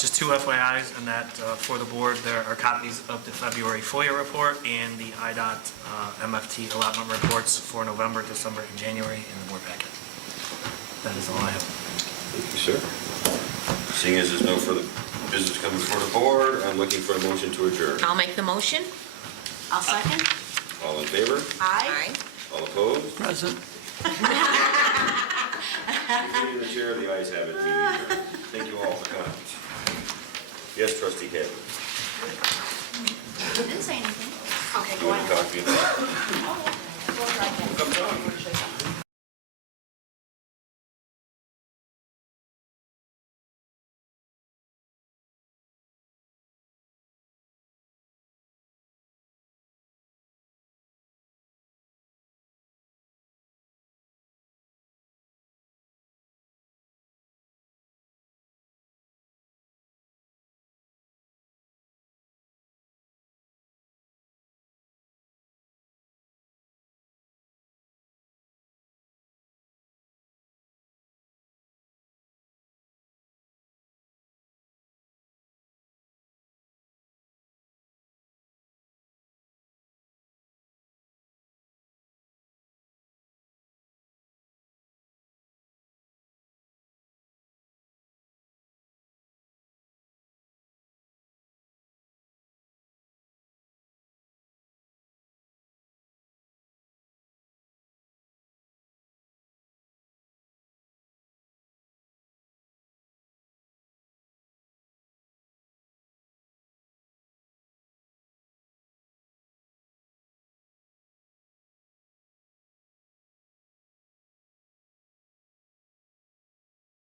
Just two FYIs, and that for the board, there are copies of the February FOIA report and the IDOT MFT allotment reports for November, December, and January in the board packet. That is all I have. Thank you, sir. Seeing as there's no further business coming before the board, I'm looking for a motion to adjourn. I'll make the motion. I'll second. All in favor? Aye. All opposed? Present. In the chair, the ayes have it. Meeting adjourned. Thank you all for coming. Yes, trustee Kavanaugh. Didn't say anything. You want to talk to me? Come talk.